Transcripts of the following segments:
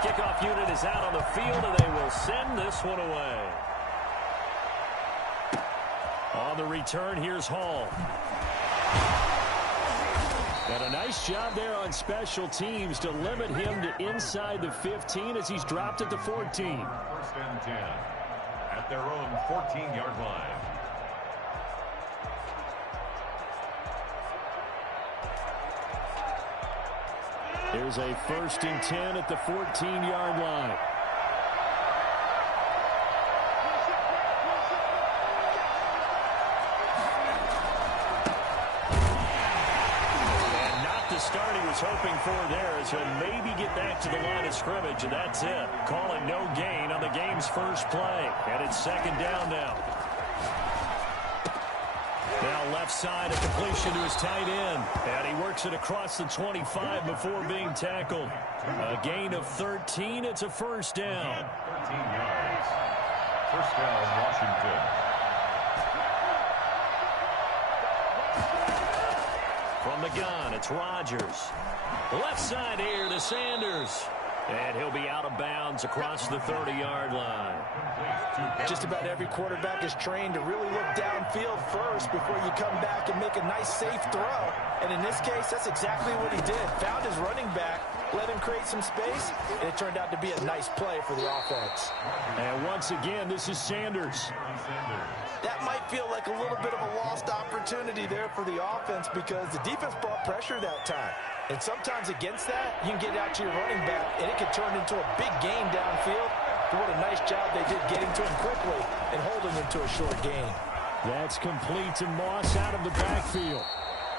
kickoff unit is out on the field, and they will send this one away. On the return, here's Hall. And a nice job there on special teams to limit him to inside the 15 as he's dropped at the 14. First and 10 at their own 14-yard line. There's a 1st and 10 at the 14-yard line. And not the start he was hoping for there, as he'll maybe get back to the line of scrimmage, and that's it. Calling no gain on the game's first play. And it's 2nd down now. Now left side, a completion to his tight end. And he works it across the 25 before being tackled. A gain of 13. It's a 1st down. 13 yards. 1st down, Washington. From the gun, it's Rodgers. Left side here to Sanders. And he'll be out of bounds across the 30-yard line. Just about every quarterback is trained to really look downfield first before you come back and make a nice, safe throw. And in this case, that's exactly what he did. Found his running back, let him create some space, and it turned out to be a nice play for the offense. And once again, this is Sanders. That might feel like a little bit of a lost opportunity there for the offense because the defense brought pressure that time. And sometimes against that, you can get out to your running back, and it can turn into a big gain downfield. But what a nice job they did getting to him quickly and holding him to a short gain. That's complete to Moss out of the backfield.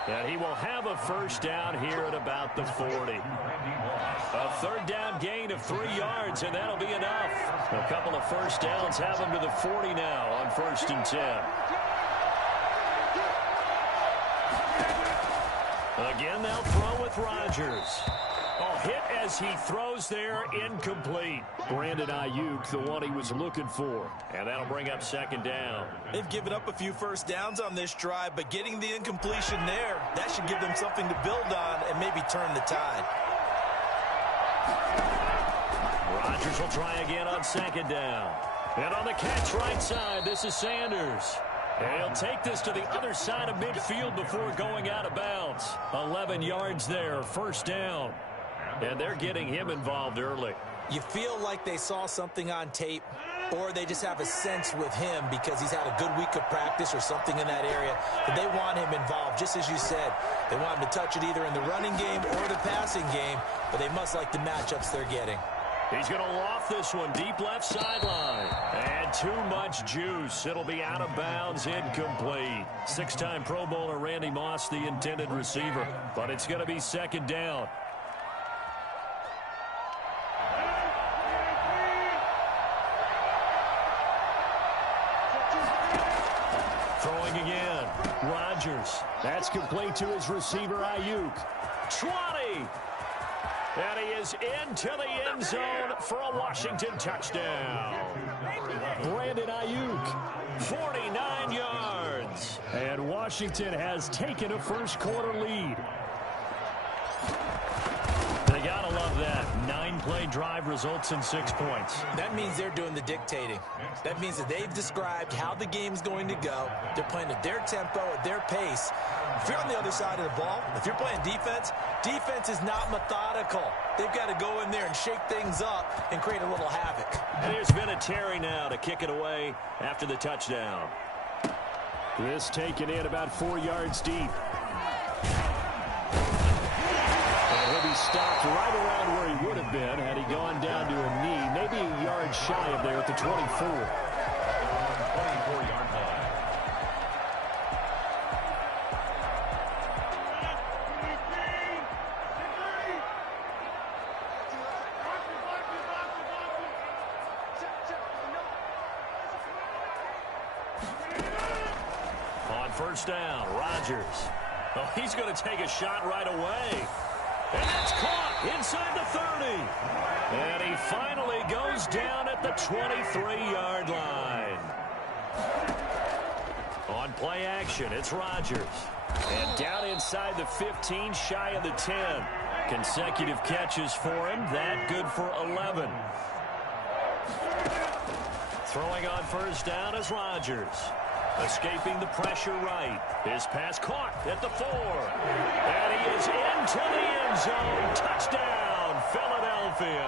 And he will have a 1st down here at about the 40. A 3rd down gain of 3 yards, and that'll be enough. A couple of 1st downs have him to the 40 now on 1st and 10. Again, they'll throw with Rodgers. Oh, hit as he throws there, incomplete. Brandon Ayuk, the one he was looking for. And that'll bring up 2nd down. They've given up a few 1st downs on this drive, but getting the incompletion there, that should give them something to build on and maybe turn the tide. Rodgers will try again on 2nd down. And on the catch right side, this is Sanders. And he'll take this to the other side of midfield before going out of bounds. 11 yards there, 1st down. And they're getting him involved early. You feel like they saw something on tape, or they just have a sense with him because he's had a good week of practice or something in that area that they want him involved, just as you said. They want him to touch it either in the running game or the passing game, but they must like the matchups they're getting. He's going to loft this one deep left sideline. And too much juice. It'll be out of bounds, incomplete. 6-time Pro Bowler Randy Moss, the intended receiver. But it's going to be 2nd down. Throwing again. Rodgers. That's complete to his receiver, Ayuk. 20. And he is into the end zone for a Washington touchdown. Brandon Ayuk, 49 yards. And Washington has taken a 1st quarter lead. They gotta love that. 9-play drive results in 6 points. That means they're doing the dictating. That means that they've described how the game's going to go. They're playing at their tempo, at their pace. If you're on the other side of the ball, if you're playing defense, defense is not methodical. They've got to go in there and shake things up and create a little havoc. And there's been a Terry now to kick it away after the touchdown. This taken in about 4 yards deep. And he'll be stopped right around where he would have been had he gone down to a knee, maybe a yard shy of there at the 24. 24-yard line. On 1st down, Rodgers. Oh, he's going to take a shot right away. And that's caught inside the 30. And he finally goes down at the 23-yard line. On play action, it's Rodgers. And down inside the 15, shy of the 10. Consecutive catches for him. That good for 11. Throwing on first down is Rodgers. Escaping the pressure right. His pass caught at the 4. And he is into the end zone. Touchdown, Philadelphia.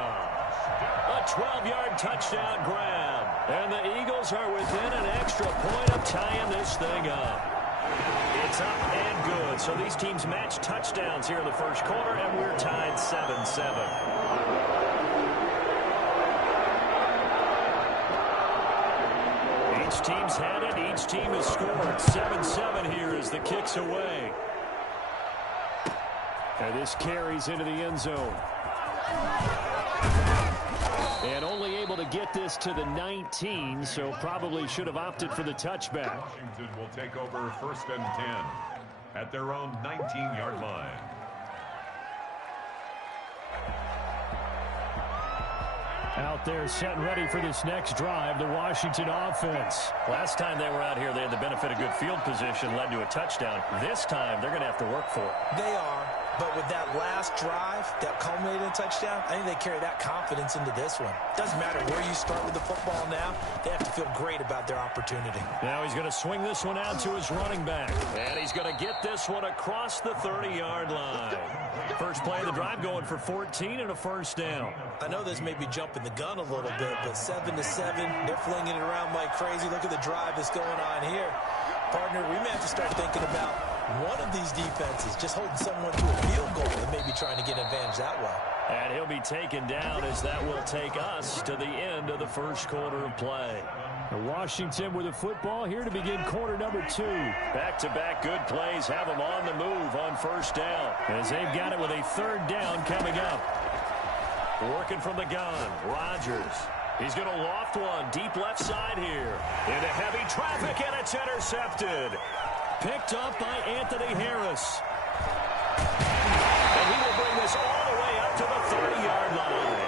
A 12-yard touchdown grab. And the Eagles are within an extra point of tying this thing up. It's up and good. So these teams match touchdowns here in the first quarter, and we're tied 7-7. Each team's had it. Each team has scored. 7-7 here as the kick's away. And this carries into the end zone. And only able to get this to the 19, so probably should have opted for the touchback. Washington will take over first and 10 at their own 19-yard line. Out there set and ready for this next drive, the Washington offense. Last time they were out here, they had the benefit of good field position, led to a touchdown. This time, they're going to have to work for it. They are, but with that last drive that culminated in a touchdown, I think they carry that confidence into this one. Doesn't matter where you start with the football now, they have to feel great about their opportunity. Now he's going to swing this one out to his running back. And he's going to get this one across the 30-yard line. First play of the drive going for 14 and a first down. I know this may be jumping the gun a little bit, but 7-7, they're flinging it around like crazy. Look at the drive that's going on here. Partner, we may have to start thinking about one of these defenses just holding someone to a field goal and maybe trying to get an advantage that way. And he'll be taken down as that will take us to the end of the first quarter of play. Washington with the football here to begin quarter number 2. Back-to-back good plays have them on the move on first down as they've got it with a third down coming up. Working from the gun, Rodgers. He's going to loft one deep left side here. Into heavy traffic, and it's intercepted. Picked up by Anthony Harris. And he will bring this all the way up to the 30-yard line.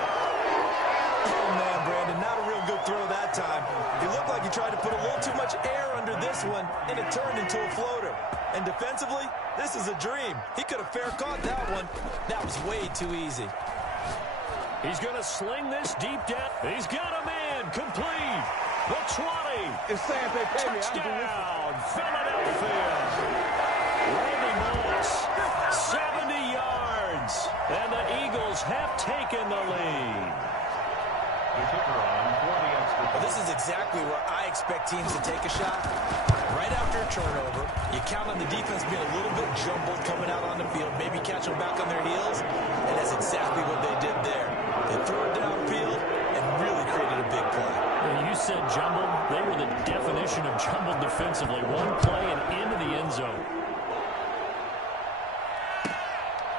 Oh, man, Brandon, not a real good throw that time. He looked like he tried to put a little too much air under this one, and it turned into a floater. And defensively, this is a dream. He could have fair caught that one. That was way too easy. He's going to sling this deep down. He's got him in. Complete. The 20. Touchdown, Philadelphia. Randy Moss, 70 yards. And the Eagles have taken the lead. Well, this is exactly where I expect teams to take a shot. Right after a turnover, you count on the defense being a little bit jumbled coming out on the field, maybe catch them back on their heels, and that's exactly what they did there. They threw it downfield and really created a big play. When you said jumbled, they were the definition of jumbled defensively. One play and into the end zone.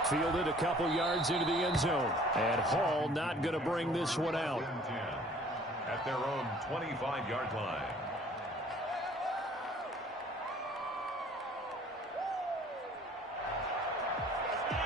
Fielded a couple yards into the end zone. And Hall not going to bring this one out. At their own 25-yard line.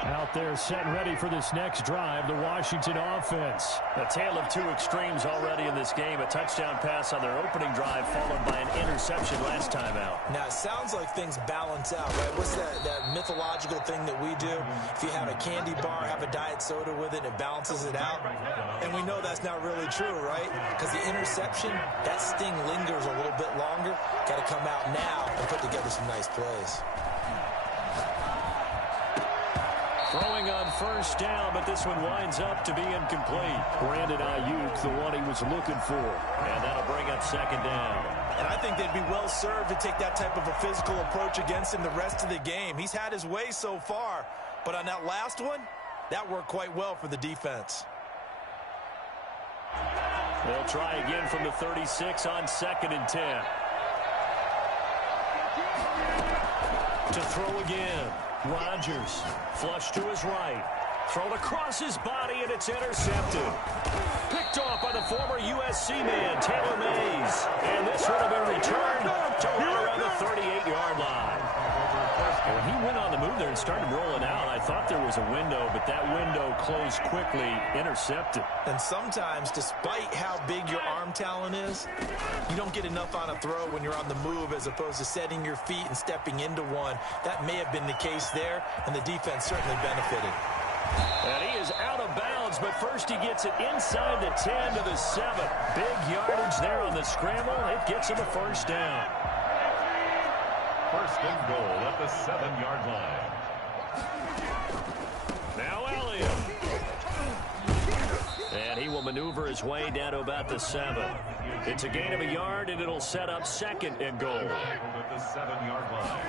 Out there set and ready for this next drive, the Washington offense. A tale of two extremes already in this game. A touchdown pass on their opening drive followed by an interception last time out. Now, it sounds like things balance out, right? What's that mythological thing that we do? If you have a candy bar, have a diet soda with it, it balances it out. And we know that's not really true, right? Because the interception, that sting lingers a little bit longer. Got to come out now and put together some nice plays. Throwing on first down, but this one winds up to be incomplete. Brandon Ayuk, the one he was looking for. And that'll bring up second down. And I think they'd be well served to take that type of a physical approach against him the rest of the game. He's had his way so far, but on that last one, that worked quite well for the defense. They'll try again from the 36 on 2nd and 10. To throw again. Rodgers, flush to his right. Thrown across his body, and it's intercepted. Picked off by the former USC man, Taylor Mays. And this would have been returned to right around the 38-yard line. When he went on the move there and started rolling out, I thought there was a window, but that window closed quickly, intercepted. And sometimes, despite how big your arm talent is, you don't get enough on a throw when you're on the move as opposed to setting your feet and stepping into one. That may have been the case there, and the defense certainly benefited. And he is out of bounds, but first he gets it inside the 10 to the 7. Big yardage there on the scramble. It gets him a first down. First and goal at the 7-yard line. Now Elliott. And he will maneuver his way down to about the 7. It's a gain of a yard, and it'll set up second and goal. At the 7-yard line.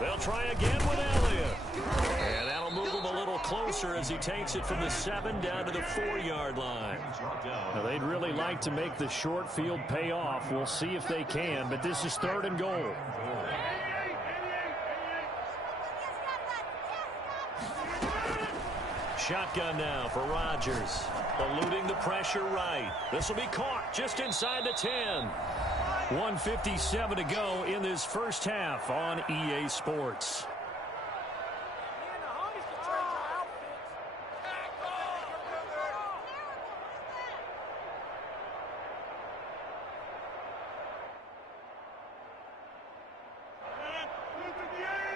They'll try again with Elliott. And that'll move him a little closer as he takes it from the 7 down to the 4-yard line. Now, they'd really like to make the short field pay off. We'll see if they can, but this is third and goal. Shotgun now for Rodgers. Eluding the pressure right. This will be caught just inside the 10. 1:57 to go in this first half on EA Sports.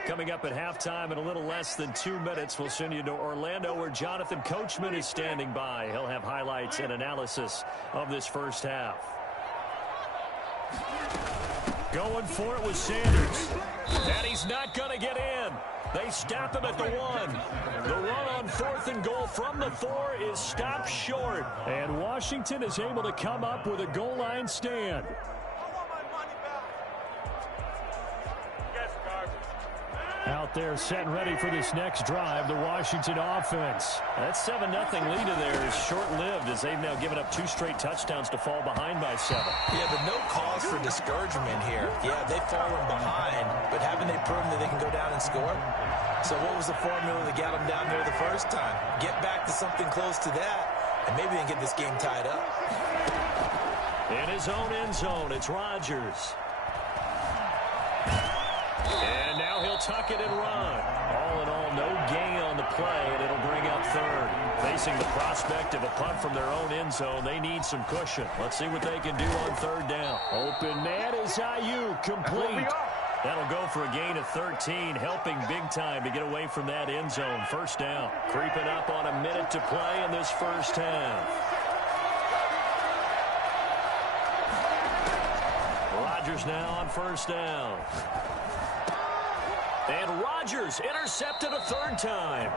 Coming up at halftime in a little less than 2 minutes, we'll send you to Orlando where Jonathan Coachman is standing by. He'll have highlights and analysis of this first half. Going for it with Sanders. And he's not going to get in. They stop him at the 1. The run on 4th and goal from the 4 is stopped short. And Washington is able to come up with a goal line stand. Out there set and ready for this next drive, the Washington offense. That 7-0 lead of theirs is short-lived as they've now given up 2 straight touchdowns to fall behind by 7. Yeah, but no cause for discouragement here. Yeah, they've fallen behind, but haven't they proven that they can go down and score? So what was the formula that got them down there the first time? Get back to something close to that, and maybe they can get this game tied up. In his own end zone, it's Rodgers. And now he'll tuck it and run. All in all, no gain on the play, and it'll bring up third. Facing the prospect of a punt from their own end zone, they need some cushion. Let's see what they can do on third down. Open man is Ayuk, complete. That'll go for a gain of 13, helping big time to get away from that end zone. First down. Creeping up on a minute to play in this first half. Rodgers now on first down. And Rodgers intercepted a third time.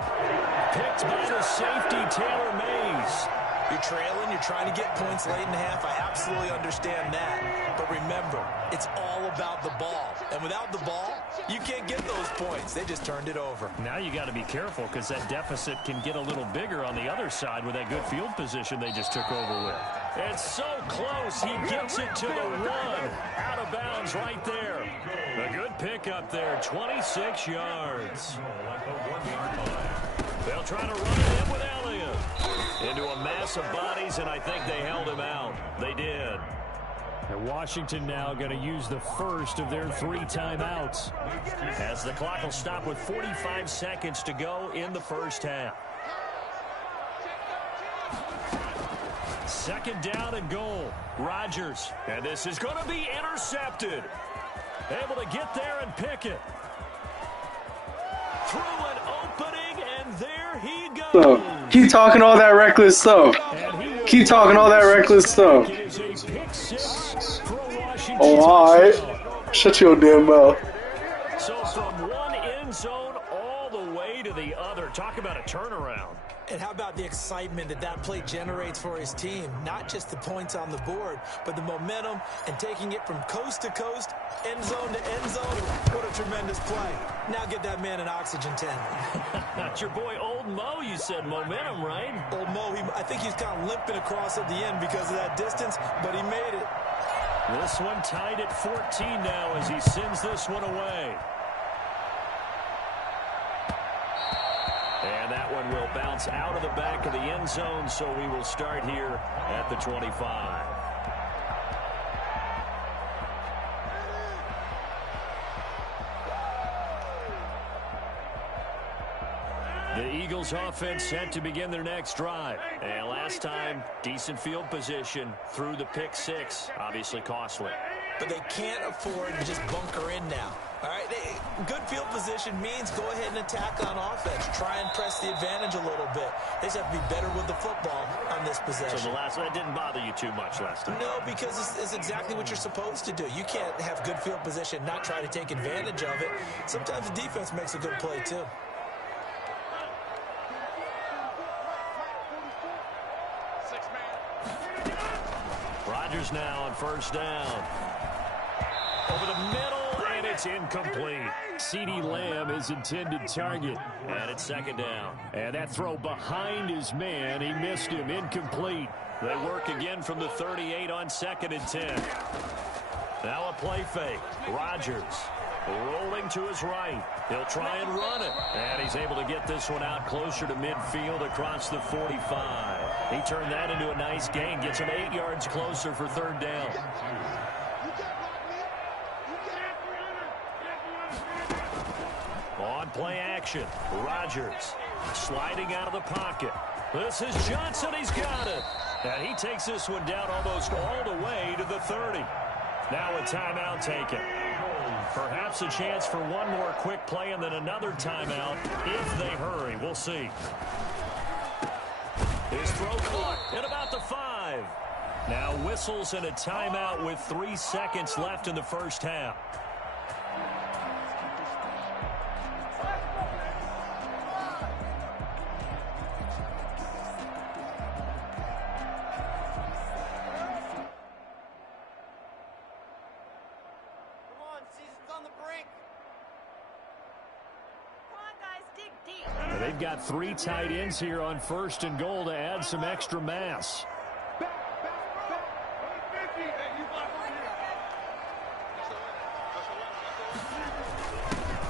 Picked by the safety, Taylor Mays. You're trailing, you're trying to get points late in the half. I absolutely understand that. But remember, it's all about the ball. And without the ball, you can't get those points. They just turned it over. Now you got to be careful because that deficit can get a little bigger on the other side with that good field position they just took over with. It's so close. He gets it to the 1. Out of bounds right there. A good pickup there, 26 yards. They'll try to run it in with Elliott. Into a mass of bodies, and I think they held him out. They did. And Washington now going to use the first of their 3 timeouts. As the clock will stop with 45 seconds to go in the first half. Second down and goal. Rodgers. And this is going to be intercepted. Able to get there and pick it. Through an opening, and there he goes. So, keep talking all that reckless stuff. Keep talking all that reckless stuff. Oh, alright. Shut your damn mouth. So from one end zone all the way to the other. Talk about a turnaround. And how about the excitement that that play generates for his team? Not just the points on the board, but the momentum and taking it from coast to coast, end zone to end zone. What a tremendous play. Now get that man an oxygen tank. That's your boy Old Mo, you said. Momentum, right? Old Mo, I think he's kind of limping across at the end because of that distance, but he made it. This one tied at 14 now as he sends this one away. And that one will bounce out of the back of the end zone, so we will start here at the 25. The Eagles offense set to begin their next drive. And last time, decent field position through the pick 6, obviously costly. but they can't afford to just bunker in now. All right, good field position means go ahead and attack on offense. Try and press the advantage a little bit. They just have to be better with the football on this possession. So the last one didn't bother you too much last time? No, because it's exactly what you're supposed to do. You can't have good field position, not try to take advantage of it. Sometimes the defense makes a good play, too. Rodgers now on first down. Over the middle, and it's incomplete. CeeDee Lamb is intended target. And it's second down. And that throw behind his man, he missed him. Incomplete. They work again from the 38 on 2nd and 10. Now a play fake. Rodgers rolling to his right. He'll try and run it. And he's able to get this one out closer to midfield across the 45. He turned that into a nice gain. Gets him 8 yards closer for third down. On play action, Rodgers sliding out of the pocket. This is Johnson. He's got it. And he takes this one down almost all the way to the 30. Now a timeout taken. Perhaps a chance for one more quick play and then another timeout if they hurry. We'll see. His throw caught at about the 5. Now whistles and a timeout with 3 seconds left in the first half. They've got 3 tight ends here on 1st and goal to add some extra mass.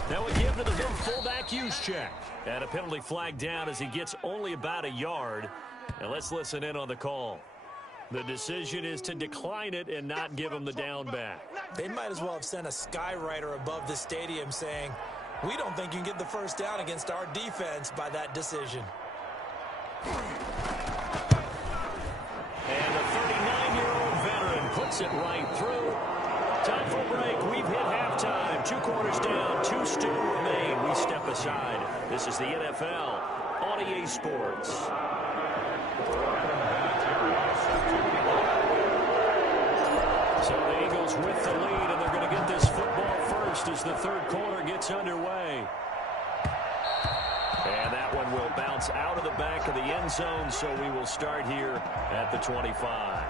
Now we give to the big fullback use check. And a penalty flag down as he gets only about a yard. And let's listen in on the call. The decision is to decline it and not give him the down back. They might as well have sent a skywriter above the stadium saying, we don't think you can get the first down against our defense by that decision. And the 39-year-old veteran puts it right through. Time for a break. We've hit halftime. 2 quarters down. 2 still remain. We step aside. This is the NFL on EA Sports. So the Eagles with the lead, and they're going to get this football first as the 3rd quarter gets underway. And that one will bounce out of the back of the end zone, so we will start here at the 25.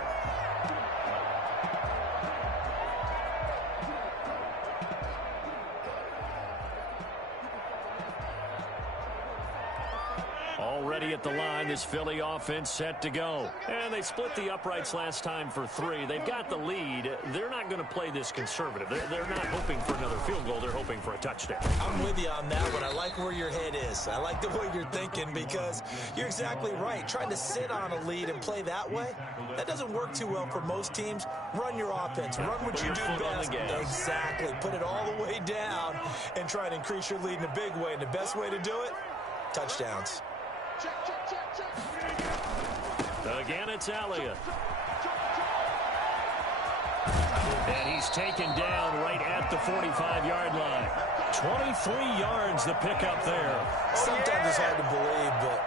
Already at the line, this Philly offense set to go. And they split the uprights last time for 3. They've got the lead. They're not going to play this conservative. They're not hoping for another field goal. They're hoping for a touchdown. I'm with you on that one. I like where your head is. I like the way you're thinking because you're exactly right. Trying to sit on a lead and play that way, that doesn't work too well for most teams. Run your offense. Run what you do best. Exactly. Put it all the way down and try to increase your lead in a big way. And the best way to do it, touchdowns. Again, it's Elliott. And he's taken down right at the 45-yard line. 23 yards the pickup there. Sometimes it's hard to believe, but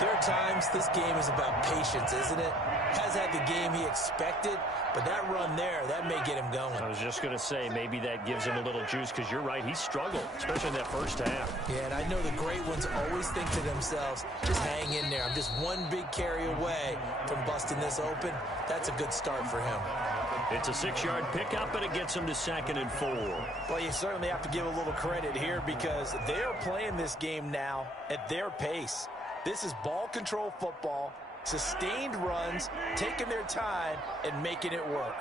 there are times this game is about patience, isn't it? Has had the game he expected, but that run there, that may get him going. I was just going to say, maybe that gives him a little juice because you're right, he struggled, especially in that first half. Yeah, and I know the great ones always think to themselves, just hang in there. I'm just one big carry away from busting this open. That's a good start for him. It's a 6-yard pickup, and it gets him to 2nd and 4. Well, you certainly have to give a little credit here because they're playing this game now at their pace. This is ball control football, sustained runs, taking their time, and making it work.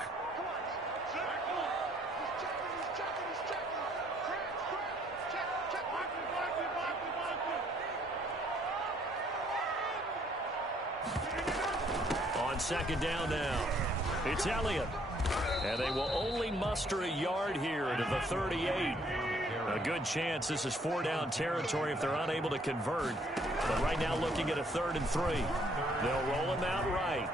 On 2nd down now, it's Elliott. And they will only muster a yard here to the 38. A good chance this is 4-down territory if they're unable to convert. But right now looking at a 3rd and 3. They'll roll him out right.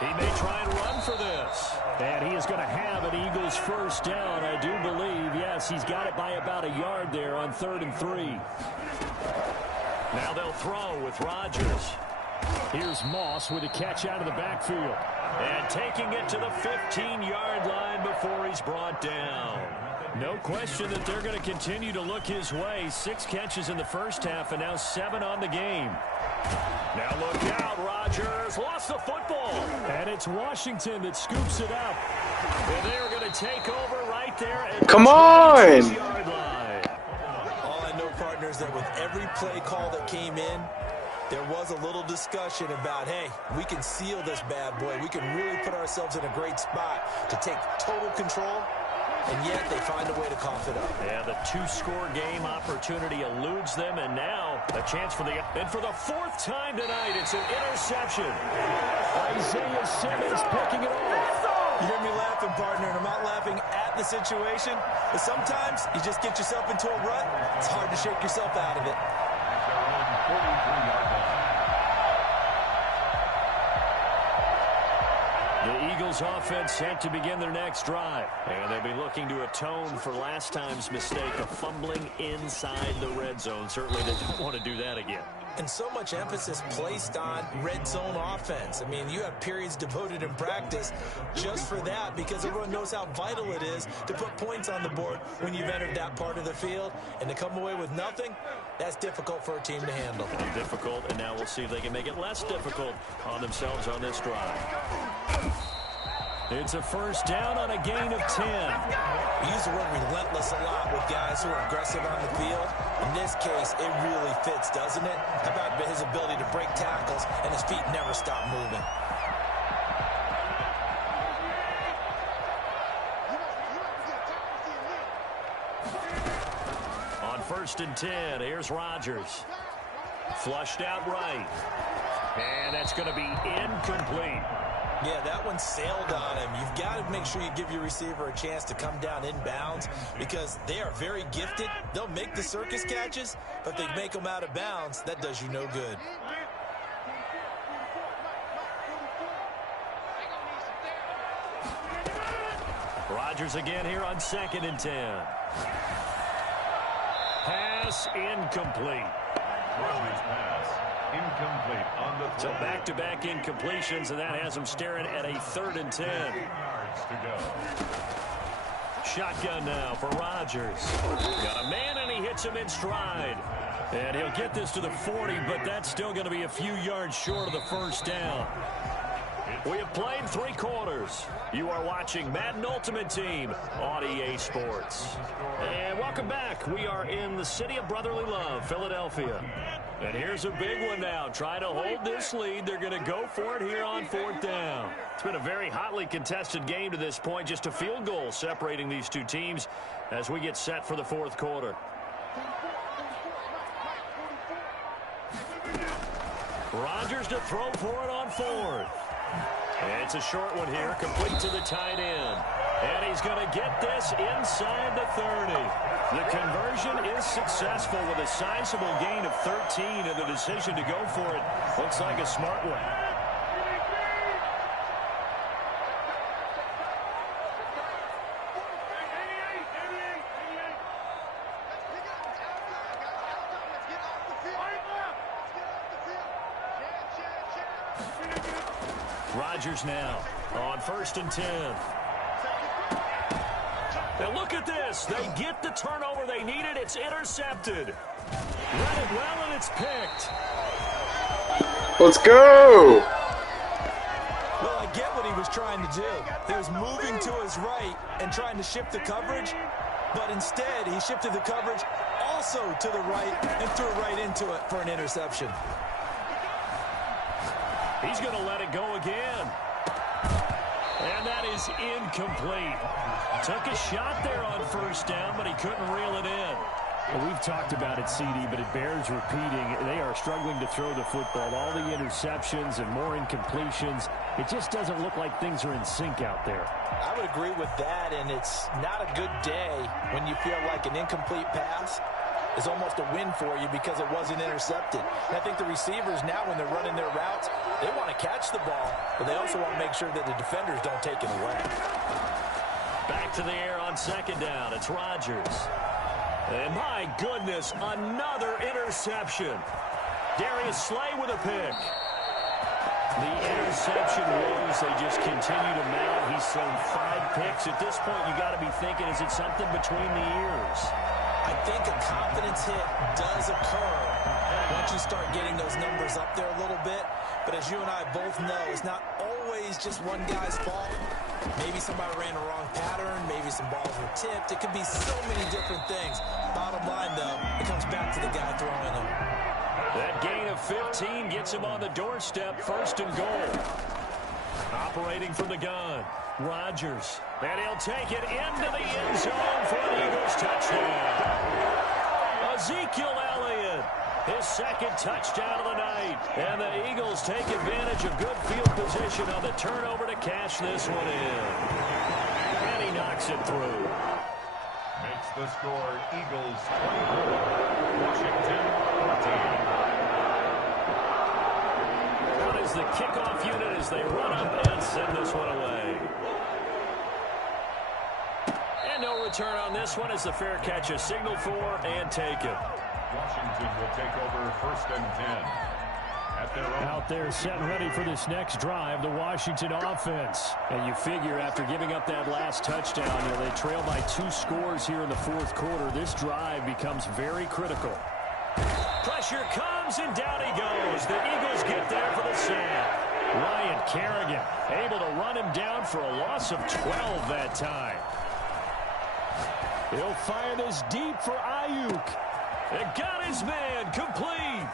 He may try and run for this. And he is going to have an Eagles first down, I do believe. Yes, he's got it by about a yard there on 3rd and 3. Now they'll throw with Rodgers. Here's Moss with a catch out of the backfield. And taking it to the 15-yard line before he's brought down. No question that they're going to continue to look his way. 6 catches in the first half and now 7 on the game. Now look out, Rodgers lost the football. And it's Washington that scoops it up. And they're going to take over right there. Come on! All I know, partners, that with every play call that came in, there was a little discussion about, hey, we can seal this bad boy. We can really put ourselves in a great spot to take total control. And yet they find a way to cough it up. Yeah, the 2-score game opportunity eludes them, and now a chance for the... And for the 4th time tonight, it's an interception. Isaiah Simmons picking it off. You hear me laughing, partner, and I'm not laughing at the situation. But sometimes you just get yourself into a rut. It's hard to shake yourself out of it. The Eagles offense set to begin their next drive. And they'll be looking to atone for last time's mistake of fumbling inside the red zone. Certainly they don't want to do that again. And so much emphasis placed on red zone offense. I mean, you have periods devoted in practice just for that because everyone knows how vital it is to put points on the board when you've entered that part of the field. And to come away with nothing, that's difficult for a team to handle. Difficult, and now we'll see if they can make it less difficult on themselves on this drive. It's a first down on a gain of 10. We use the word relentless a lot with guys who are aggressive on the field. In this case, it really fits, doesn't it? How about his ability to break tackles and his feet never stop moving? On 1st and 10, here's Rodgers. Flushed out right. And that's going to be incomplete. Yeah, that one sailed on him. You've got to make sure you give your receiver a chance to come down inbounds because they are very gifted. They'll make the circus catches, but they make them out of bounds. That does you no good. Rodgers again here on 2nd and 10. Pass incomplete. Rodgers' pass incomplete on the So throw. back-to-back incompletions, and that has him staring at a 3rd and 10. Yards to go. Shotgun now for Rodgers. Got a man, and he hits him in stride. And he'll get this to the 40, but that's still going to be a few yards short of the first down. We have played 3 quarters. You are watching Madden Ultimate Team on EA Sports. And welcome back. We are in the city of brotherly love, Philadelphia. And here's a big one now. Try to hold this lead. They're going to go for it here on 4th down. It's been a very hotly contested game to this point. Just a field goal separating these two teams as we get set for the 4th quarter. Rodgers to throw for it on 4th. And it's a short one here, complete to the tight end. And he's going to get this inside the 30. The conversion is successful with a sizable gain of 13, and the decision to go for it looks like a smart one. Rodgers now on 1st and 10. Now look at this. They get the turnover they needed. It's intercepted. Read it well, and it's picked. Let's go. Well, I get what he was trying to do. He was moving to his right and trying to shift the coverage, but instead he shifted the coverage also to the right and threw it right into it for an interception. He's going to let it go again. And that is incomplete. Took a shot there on 1st down, but he couldn't reel it in. Well, we've talked about it, CD, but it bears repeating. They are struggling to throw the football. All the interceptions and more incompletions. It just doesn't look like things are in sync out there. I would agree with that, and it's not a good day when you feel like an incomplete pass is almost a win for you because it wasn't intercepted. And I think the receivers now, when they're running their routes, They want to catch the ball, but they also want to make sure that the defenders don't take it away. Back to the air on second down. It's Rodgers. And my goodness, another interception. Darius Slay with a pick. The interception woes, they just continue to mount. He's thrown 5 picks. At this point, you got to be thinking, is it something between the ears? I think a confidence hit does occur once you start getting those numbers up there a little bit. But as you and I both know, it's not always just one guy's fault. Maybe somebody ran the wrong pattern. Maybe some balls were tipped. It could be so many different things. Bottom line, though, it comes back to the guy throwing them. That gain of 15 gets him on the doorstep, 1st and goal. Operating from the gun, Rodgers. And he'll take it into the end zone for an Eagles touchdown. Ezekiel Elliott, his 2nd touchdown of the night. And the Eagles take advantage of good field position on the turnover to cash this one in. And he knocks it through. Makes the score Eagles 24, Washington 14. Out is the kickoff unit as they run up and send this one away. And no return on this one as the fair catch is signaled for and taken. Washington will take over 1st and 10. At their own. Out there set and ready for this next drive, the Washington offense. And you figure after giving up that last touchdown, they trail by 2 scores here in the 4th quarter. This drive becomes very critical. Pressure comes, and down he goes. The Eagles get there for the sack. Ryan Kerrigan able to run him down for a loss of 12 that time. He'll fire this deep for Ayuk. It got his man complete.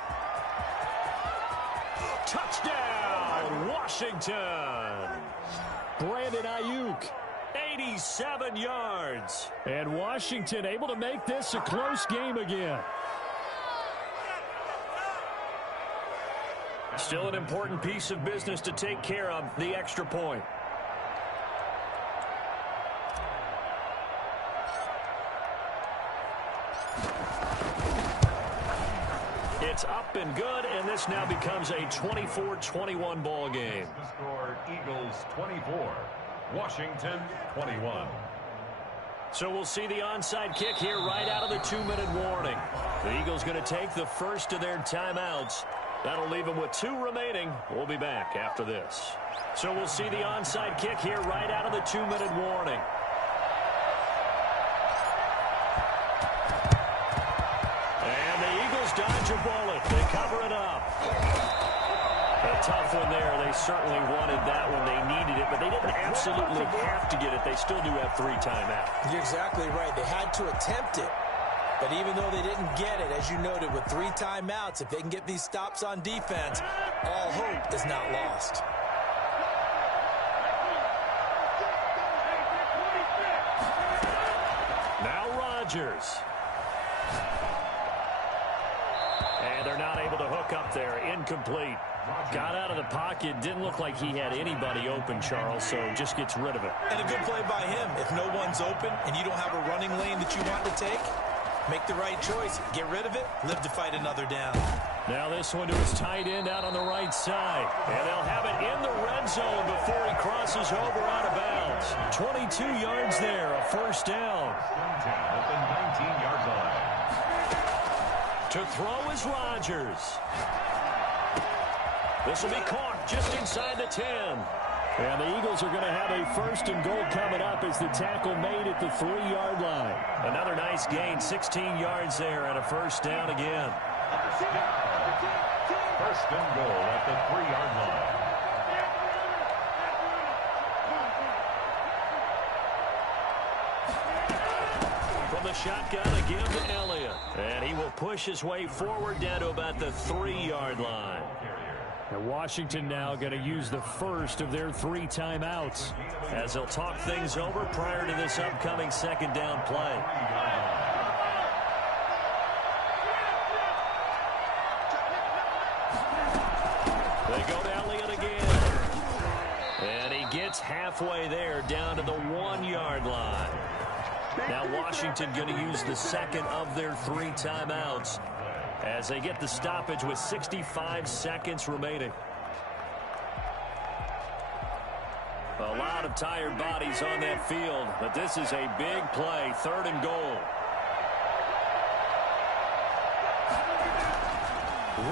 Touchdown, Washington. Brandon Ayuk, 87 yards. And Washington able to make this a close game again. Still an important piece of business to take care of, the extra point. It's up and good, and this now becomes a 24-21 ball game. The score Eagles 24, Washington 21. So we'll see the onside kick here right out of the 2-minute warning. The Eagles going to take the first of their timeouts. That'll leave them with 2 remaining. We'll be back after this. So we'll see the onside kick here right out of the 2-minute warning. And the Eagles dodge a bullet. They cover it up. A tough one there. They certainly wanted that one. They needed it, but they didn't absolutely have to get it. They still do have 3 timeouts. You're exactly right. They had to attempt it. But even though they didn't get it, as you noted, with 3 timeouts, if they can get these stops on defense, all hope is not lost. Now Rodgers. And they're not able to hook up there. Incomplete. Got out of the pocket. Didn't look like he had anybody open, Charles, so just gets rid of it. And a good play by him. If no one's open and you don't have a running lane that you want to take, make the right choice. Get rid of it. Live to fight another down. Now this one to his tight end out on the right side. And they'll have it in the red zone before he crosses over out of bounds. 22 yards there, a first down. At the 19-yard line. To throw is Rodgers. This will be caught just inside the 10. And the Eagles are going to have a 1st and goal coming up as the tackle made at the 3-yard line. Another nice gain, 16 yards there, and a first down again. 1st and goal at the 3-yard line. From the shotgun again to Elliott. And he will push his way forward down to about the 3-yard line. And Washington now going to use the first of their 3 timeouts as they'll talk things over prior to this upcoming 2nd down play. They go to Elliott again. And he gets halfway there down to the 1-yard line. Now Washington going to use the 2nd of their 3 timeouts as they get the stoppage with 65 seconds remaining. A lot of tired bodies on that field, but this is a big play, 3rd and goal.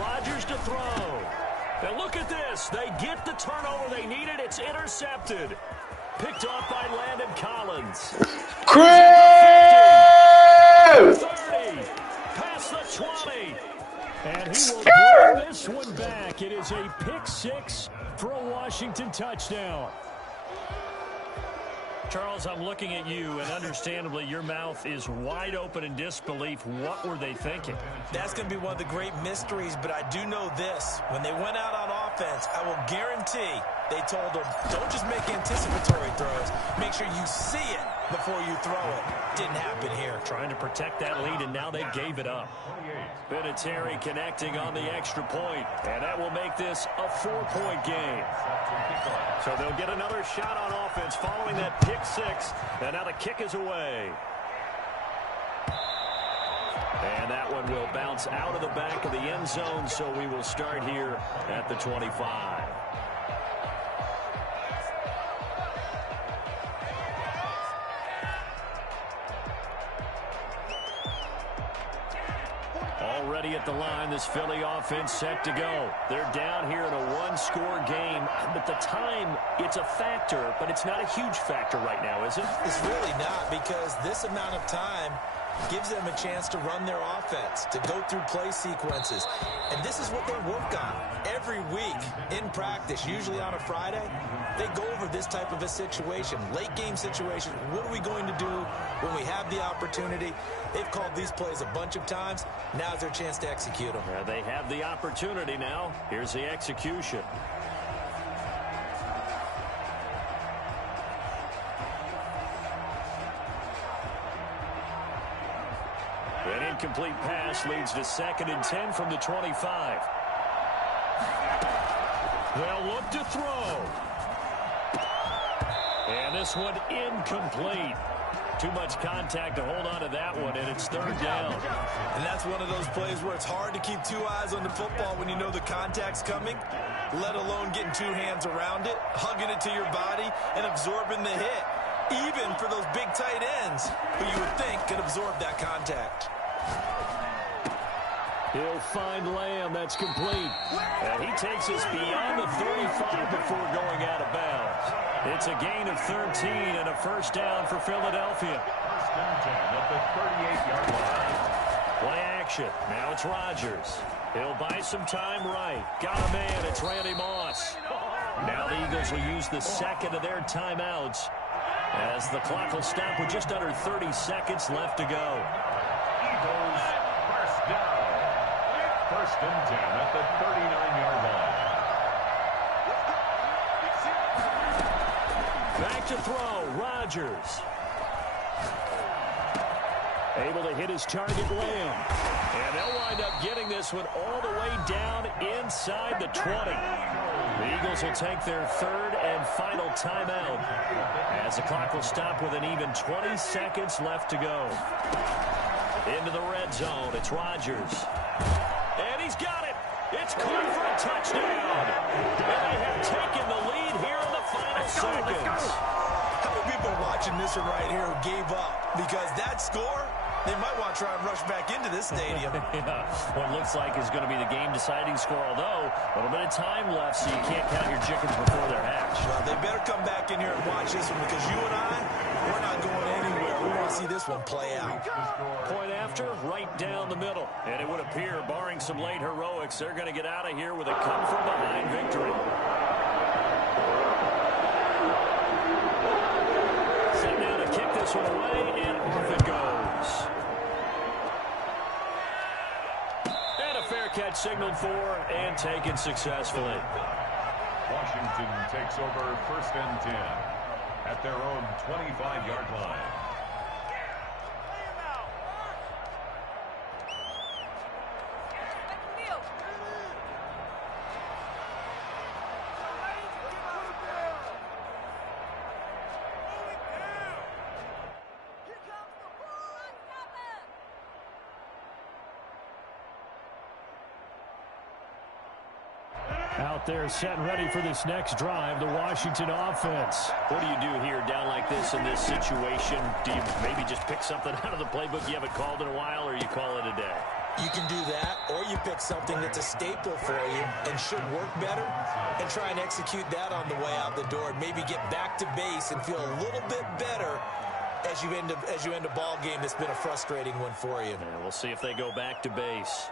Rodgers to throw. And look at this. They get the turnover they needed. It's intercepted. Picked off by Landon Collins. Crib! 30. Past the 20. And he will bring this one back. It is a pick 6 for a Washington touchdown. Charles, I'm looking at you, and understandably, your mouth is wide open in disbelief. What were they thinking? That's going to be one of the great mysteries, but I do know this. When they went out on offense, I will guarantee they told them, don't just make anticipatory throws. Make sure you see it before you throw it. Didn't happen here. Trying to protect that lead, and now they gave it up. Vinatieri connecting on the extra point, and that will make this a 4-point game. So they'll get another shot on offense following that pick 6, and now the kick is away. And that one will bounce out of the back of the end zone, so we will start here at the 25. Already at the line, this Philly offense set to go. They're down here in a one-score game. But the time, it's a factor, but it's not a huge factor right now, is it? It's really not, because this amount of time gives them a chance to run their offense, to go through play sequences. And this is what they work on every week in practice, usually on a Friday. They go over this type of a situation, late game situation. What are we going to do when we have the opportunity? They've called these plays a bunch of times. Now's their chance to execute them. Yeah, they have the opportunity now. Here's the execution. An incomplete pass leads to 2nd and 10 from the 25. They'll look to throw. And this one incomplete. Too much contact to hold on to that one, and it's 3rd down. And that's one of those plays where it's hard to keep 2 eyes on the football when you know the contact's coming, let alone getting 2 hands around it, hugging it to your body, and absorbing the hit, even for those big tight ends who you would think could absorb that contact. He'll find Lamb. That's complete. And he takes us beyond the 35 before going out of bounds. It's a gain of 13 and a 1st down for Philadelphia. 1st and 10 at the 38-yard line. Play action. Now it's Rodgers. He'll buy some time right. Got a man. It's Randy Moss. Now the Eagles will use the 2nd of their timeouts as the clock will stop with just under 30 seconds left to go. Eagles 1st down. 1st and 10 at the 39-yard line. Back to throw, Rodgers. Able to hit his target, Lamb. And they'll wind up getting this one all the way down inside the 20. The Eagles will take their 3rd and final timeout as the clock will stop with an even 20 seconds left to go. Into the red zone, it's Rodgers. And he's got it. It's caught for a touchdown. And they have taken the lead here in the final seconds. How many people are watching this one right here who gave up? Because that score, they might want to try and rush back into this stadium. Yeah, what looks like is going to be the game-deciding score, although a little bit of time left, so you can't count your chickens before they're hatched. Well, they better come back in here and watch this one, because you and I, we're not going anywhere. We want to see this one play out. Point after, right down the middle. And it would appear, barring some late heroics, they're going to get out of here with a come-from-behind victory. Set now to kick this one away, and off it goes. And a fair catch signaled for and taken successfully. Washington takes over 1st and 10 at their own 25-yard line. Out there set and ready for this next drive, the Washington offense. What do you do here down like this in this situation? Do you maybe just pick something out of the playbook you haven't called in a while, or you call it a day? You can do that, or you pick something that's a staple for you and should work better and try and execute that on the way out the door and maybe get back to base and feel a little bit better as you end a ball game that's been a frustrating one for you. And we'll see if they go back to base.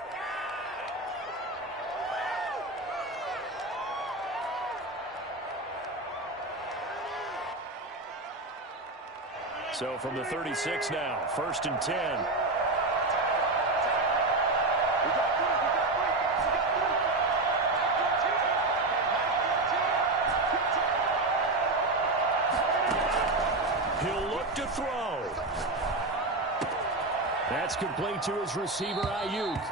So from the 36 now, 1st and 10. He'll look to throw. That's complete to his receiver, Ayuk.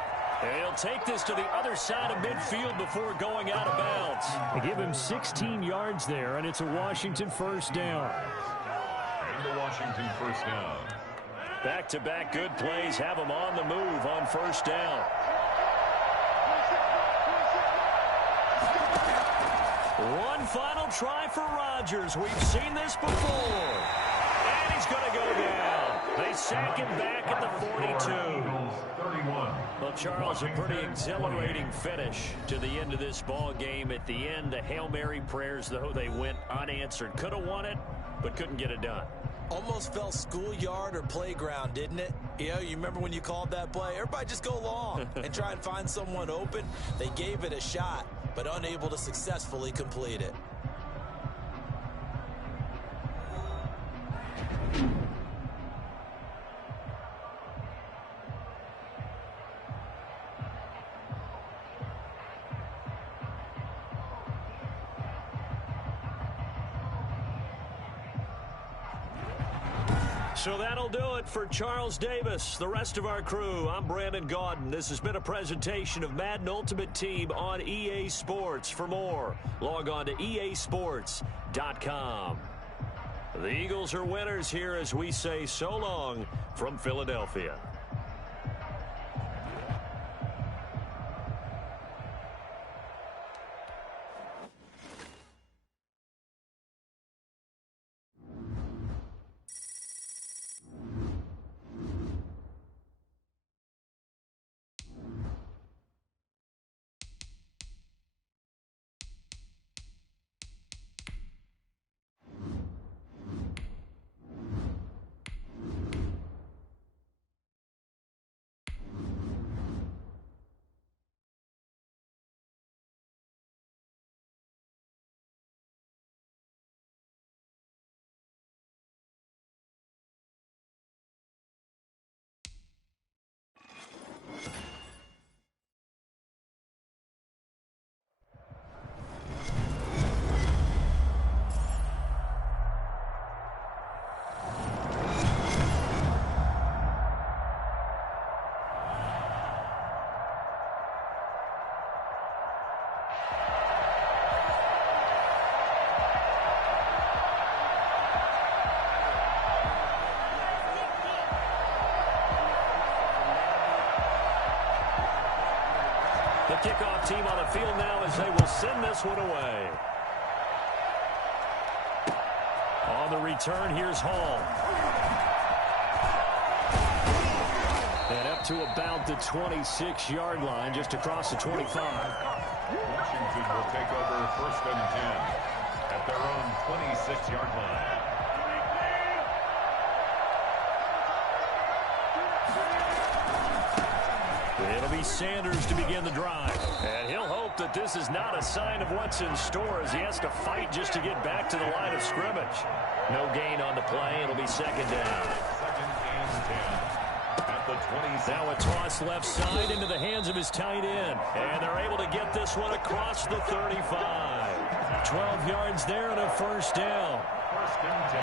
And he'll take this to the other side of midfield before going out of bounds. They give him 16 yards there, and it's a Washington first down. The Washington first down. Back-to-back good plays have him on the move on first down. One final try for Rodgers. We've seen this before. And he's going to go down. They sack him back at the 42. Well, Charles, a pretty exhilarating finish to the end of this ball game. At the end, the Hail Mary prayers, though, they went unanswered. Could have won it, but couldn't get it done. Almost felt schoolyard or playground, didn't it? You know, you remember when you called that play? Everybody just go long and try and find someone open. They gave it a shot, but unable to successfully complete it. So that'll do it for Charles Davis. The rest of our crew, I'm Brandon Gaudin. This has been a presentation of Madden Ultimate Team on EA Sports. For more, log on to easports.com. The Eagles are winners here as we say so long from Philadelphia. The kickoff team on the field now as they will send this one away. On the return, here's Hall. And up to about the 26-yard line, just across the 25. Washington will take over 1st and 10 at their own 26-yard line. It'll be Sanders to begin the drive. And he'll hope that this is not a sign of what's in store as he has to fight just to get back to the line of scrimmage. No gain on the play. It'll be 2nd down. 2nd and 10 at the 27. Now a toss left side into the hands of his tight end. And they're able to get this one across the 35. 12 yards there and a 1st down.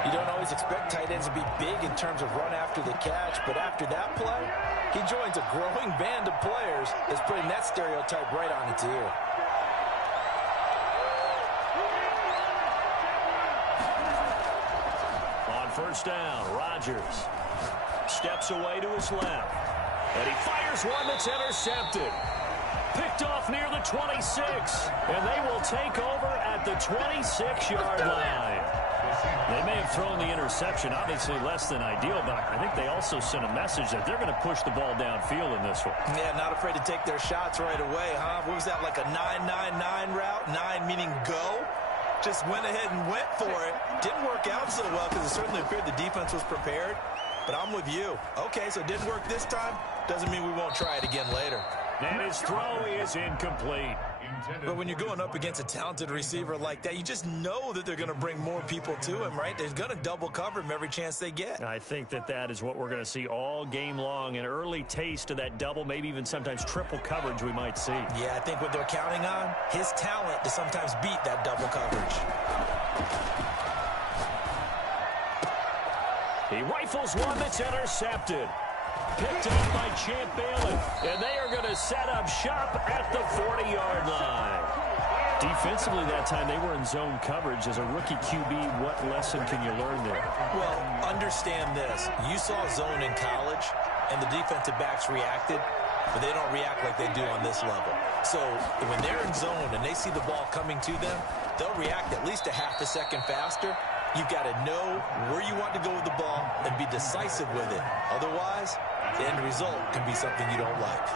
You don't always expect tight ends to be big in terms of run after the catch, but after that play, he joins a growing band of players that's putting that stereotype right on its ear. On 1st down, Rodgers steps away to his left. And he fires one that's intercepted. Picked off near the 26. And they will take over at the 26-yard line. They may have thrown the interception, obviously less than ideal, but I think they also sent a message that they're going to push the ball downfield in this one. Yeah, not afraid to take their shots right away, huh? What was that, like a 9-9-9 route? 9 meaning go? Just went ahead and went for it. Didn't work out so well because it certainly appeared the defense was prepared. But I'm with you. Okay, so it didn't work this time. Doesn't mean we won't try it again later. And his throw is incomplete. But when you're going up against a talented receiver like that, you just know that they're going to bring more people to him, right? They're going to double cover him every chance they get. I think that is what we're going to see all game long. An early taste of that double, maybe even sometimes triple coverage we might see. Yeah, I think what they're counting on, his talent to sometimes beat that double coverage. He rifles one that's intercepted. Picked up by Champ Bailey. And they are going to set up shop at the 40-yard line. Defensively that time, they were in zone coverage. As a rookie QB, what lesson can you learn there? Well, understand this. You saw zone in college, and the defensive backs reacted, but they don't react like they do on this level. So when they're in zone and they see the ball coming to them, they'll react at least a half a second faster. You've got to know where you want to go with the ball and be decisive with it. Otherwise, the end result can be something you don't like.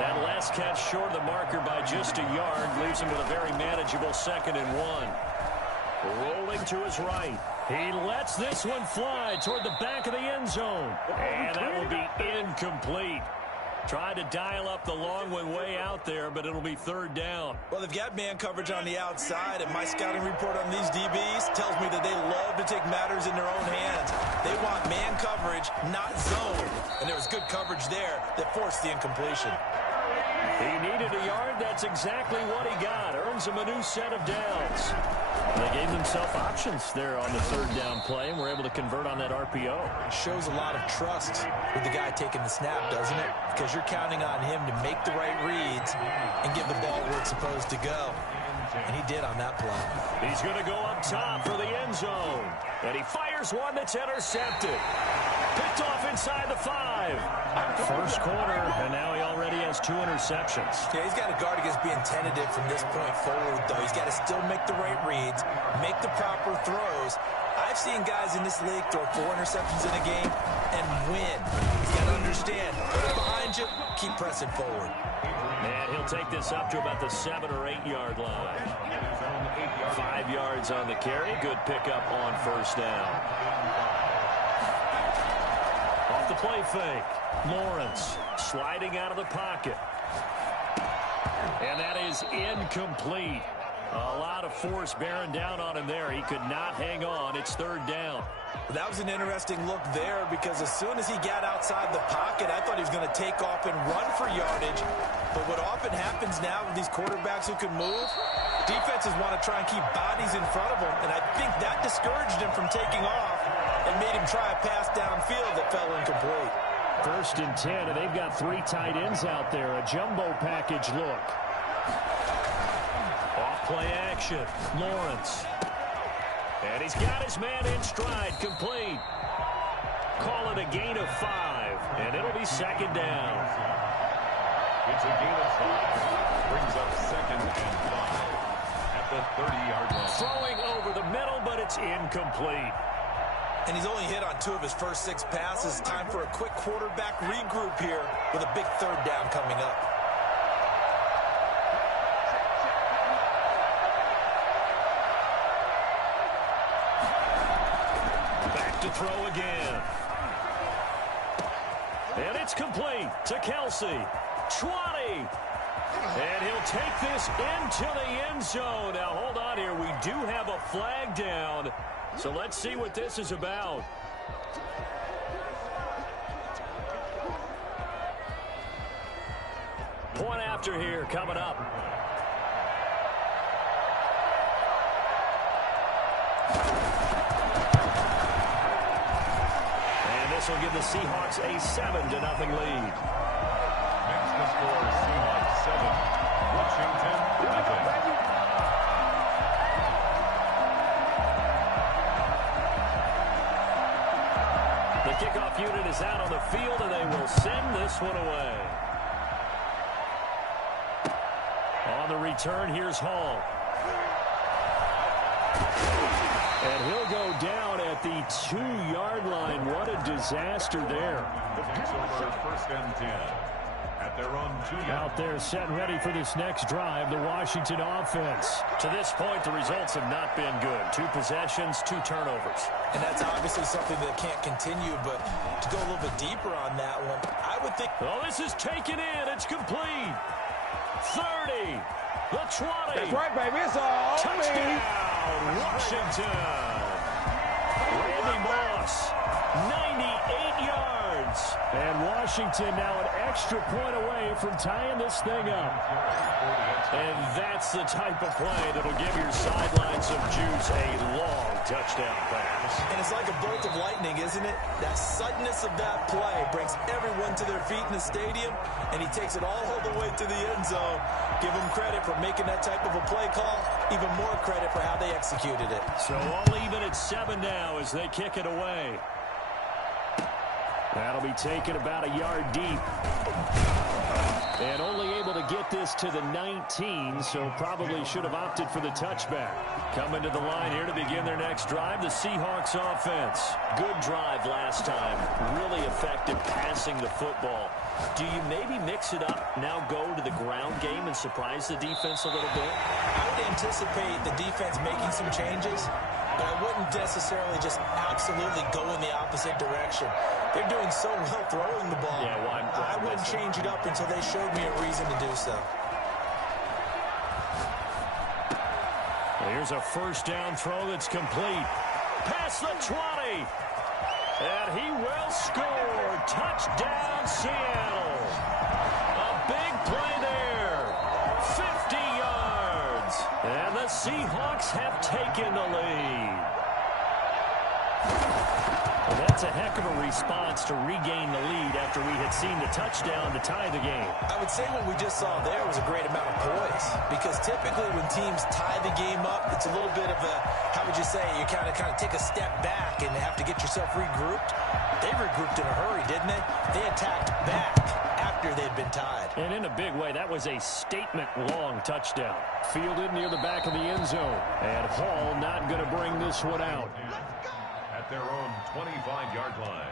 That last catch short of the marker by just a yard leaves him with a very manageable 2nd and 1. Rolling to his right. He lets this one fly toward the back of the end zone. And that will be incomplete. Tried to dial up the long one way out there, but it'll be 3rd down. Well, they've got man coverage on the outside, and my scouting report on these DBs tells me that they love to take matters in their own hands. They want man coverage, not zone. And there was good coverage there that forced the incompletion. He needed a yard. That's exactly what he got. Earns him a new set of downs. They gave themselves options there on the 3rd down play and were able to convert on that RPO. It shows a lot of trust with the guy taking the snap, doesn't it? Because you're counting on him to make the right reads and give the ball where it's supposed to go. And he did on that play. He's going to go up top for the end zone. And he fires one that's intercepted. Picked off inside the 5. First quarter, and now he already has 2 interceptions. Yeah, he's got to guard against being tentative from this point forward, though. He's got to still make the right reads, make the proper throws. I've seen guys in this league throw 4 interceptions in a game and win. He's got to understand, put it behind you, keep pressing forward. And he'll take this up to about the 7 or 8 yard line. 5 yards on the carry. Good pickup on 1st down. Off the play fake. Lawrence sliding out of the pocket. And that is incomplete. A lot of force bearing down on him there. He could not hang on. It's 3rd down. That was an interesting look there because as soon as he got outside the pocket, I thought he was going to take off and run for yardage. But what often happens now with these quarterbacks who can move, defenses want to try and keep bodies in front of them, and I think that discouraged him from taking off and made him try a pass downfield that fell incomplete. 1st and 10, and they've got 3 tight ends out there. A jumbo package look. Off-play action. Lawrence. And he's got his man in stride, complete. Call it a gain of 5, and it'll be 2nd down. It's a gain of 5. Brings up 2nd and 5 at the 30-yard line. Throwing over the middle, but it's incomplete. And he's only hit on 2 of his first 6 passes. Time for a quick quarterback regroup here with a big 3rd down coming up. Back to throw again. And it's complete to Kelsey. 20. And he'll take this into the end zone. Now, hold on here. We do have a flag down. So let's see what this is about. Point after here coming up. And this will give the Seahawks a 7-0 lead. Makes the score Seahawks 7, Washington 0. The kickoff unit is out on the field, and they will send this one away. On the return, here's Hall. And he'll go down at the 2-yard line. What a disaster there. Takes over first and 10. At their own 2-yard. Out there set and ready for this next drive, the Washington offense. To this point, the results have not been good. 2 possessions, 2 turnovers. And that's obviously something that can't continue, but to go a little bit deeper on that one, I would think... Oh, this is taken in. It's complete. 30. The 20. That's right, baby. It's all Touchdown, Washington. Randy Moss, 98 yards. And Washington now an extra point away from tying this thing up. And that's the type of play that'll give your sideline some juice. A long touchdown pass. And it's like a bolt of lightning, isn't it? That suddenness of that play brings everyone to their feet in the stadium, and he takes it all the way to the end zone. Give him credit for making that type of a play call. Even more credit for how they executed it. So all even at 7 now as they kick it away. That'll be taken about a yard deep. And only able to get this to the 19, so probably should have opted for the touchback. Coming to the line here to begin their next drive, the Seahawks offense. Good drive last time. Really effective passing the football. Do you maybe mix it up, now go to the ground game and surprise the defense a little bit? I would anticipate the defense making some changes, but I wouldn't necessarily just absolutely go in the opposite direction. They're doing so well throwing the ball. Yeah, why I wouldn't change it up until they showed me a reason to do so. Here's a first down throw that's complete. Past the 20. And he will score. Touchdown, Seattle. A big play there. 50 yards. And the Seahawks have taken the lead. Well, that's a heck of a response to regain the lead after we had seen the touchdown to tie the game. I would say what we just saw there was a great amount of poise, because typically when teams tie the game up, it's a little bit of a, how would you say, you kind of take a step back and have to get yourself regrouped. They regrouped in a hurry, didn't they? They attacked back after they'd been tied. And in a big way, that was a statement-long touchdown. Fielded near the back of the end zone. And Hall not going to bring this one out. At their own 25-yard line.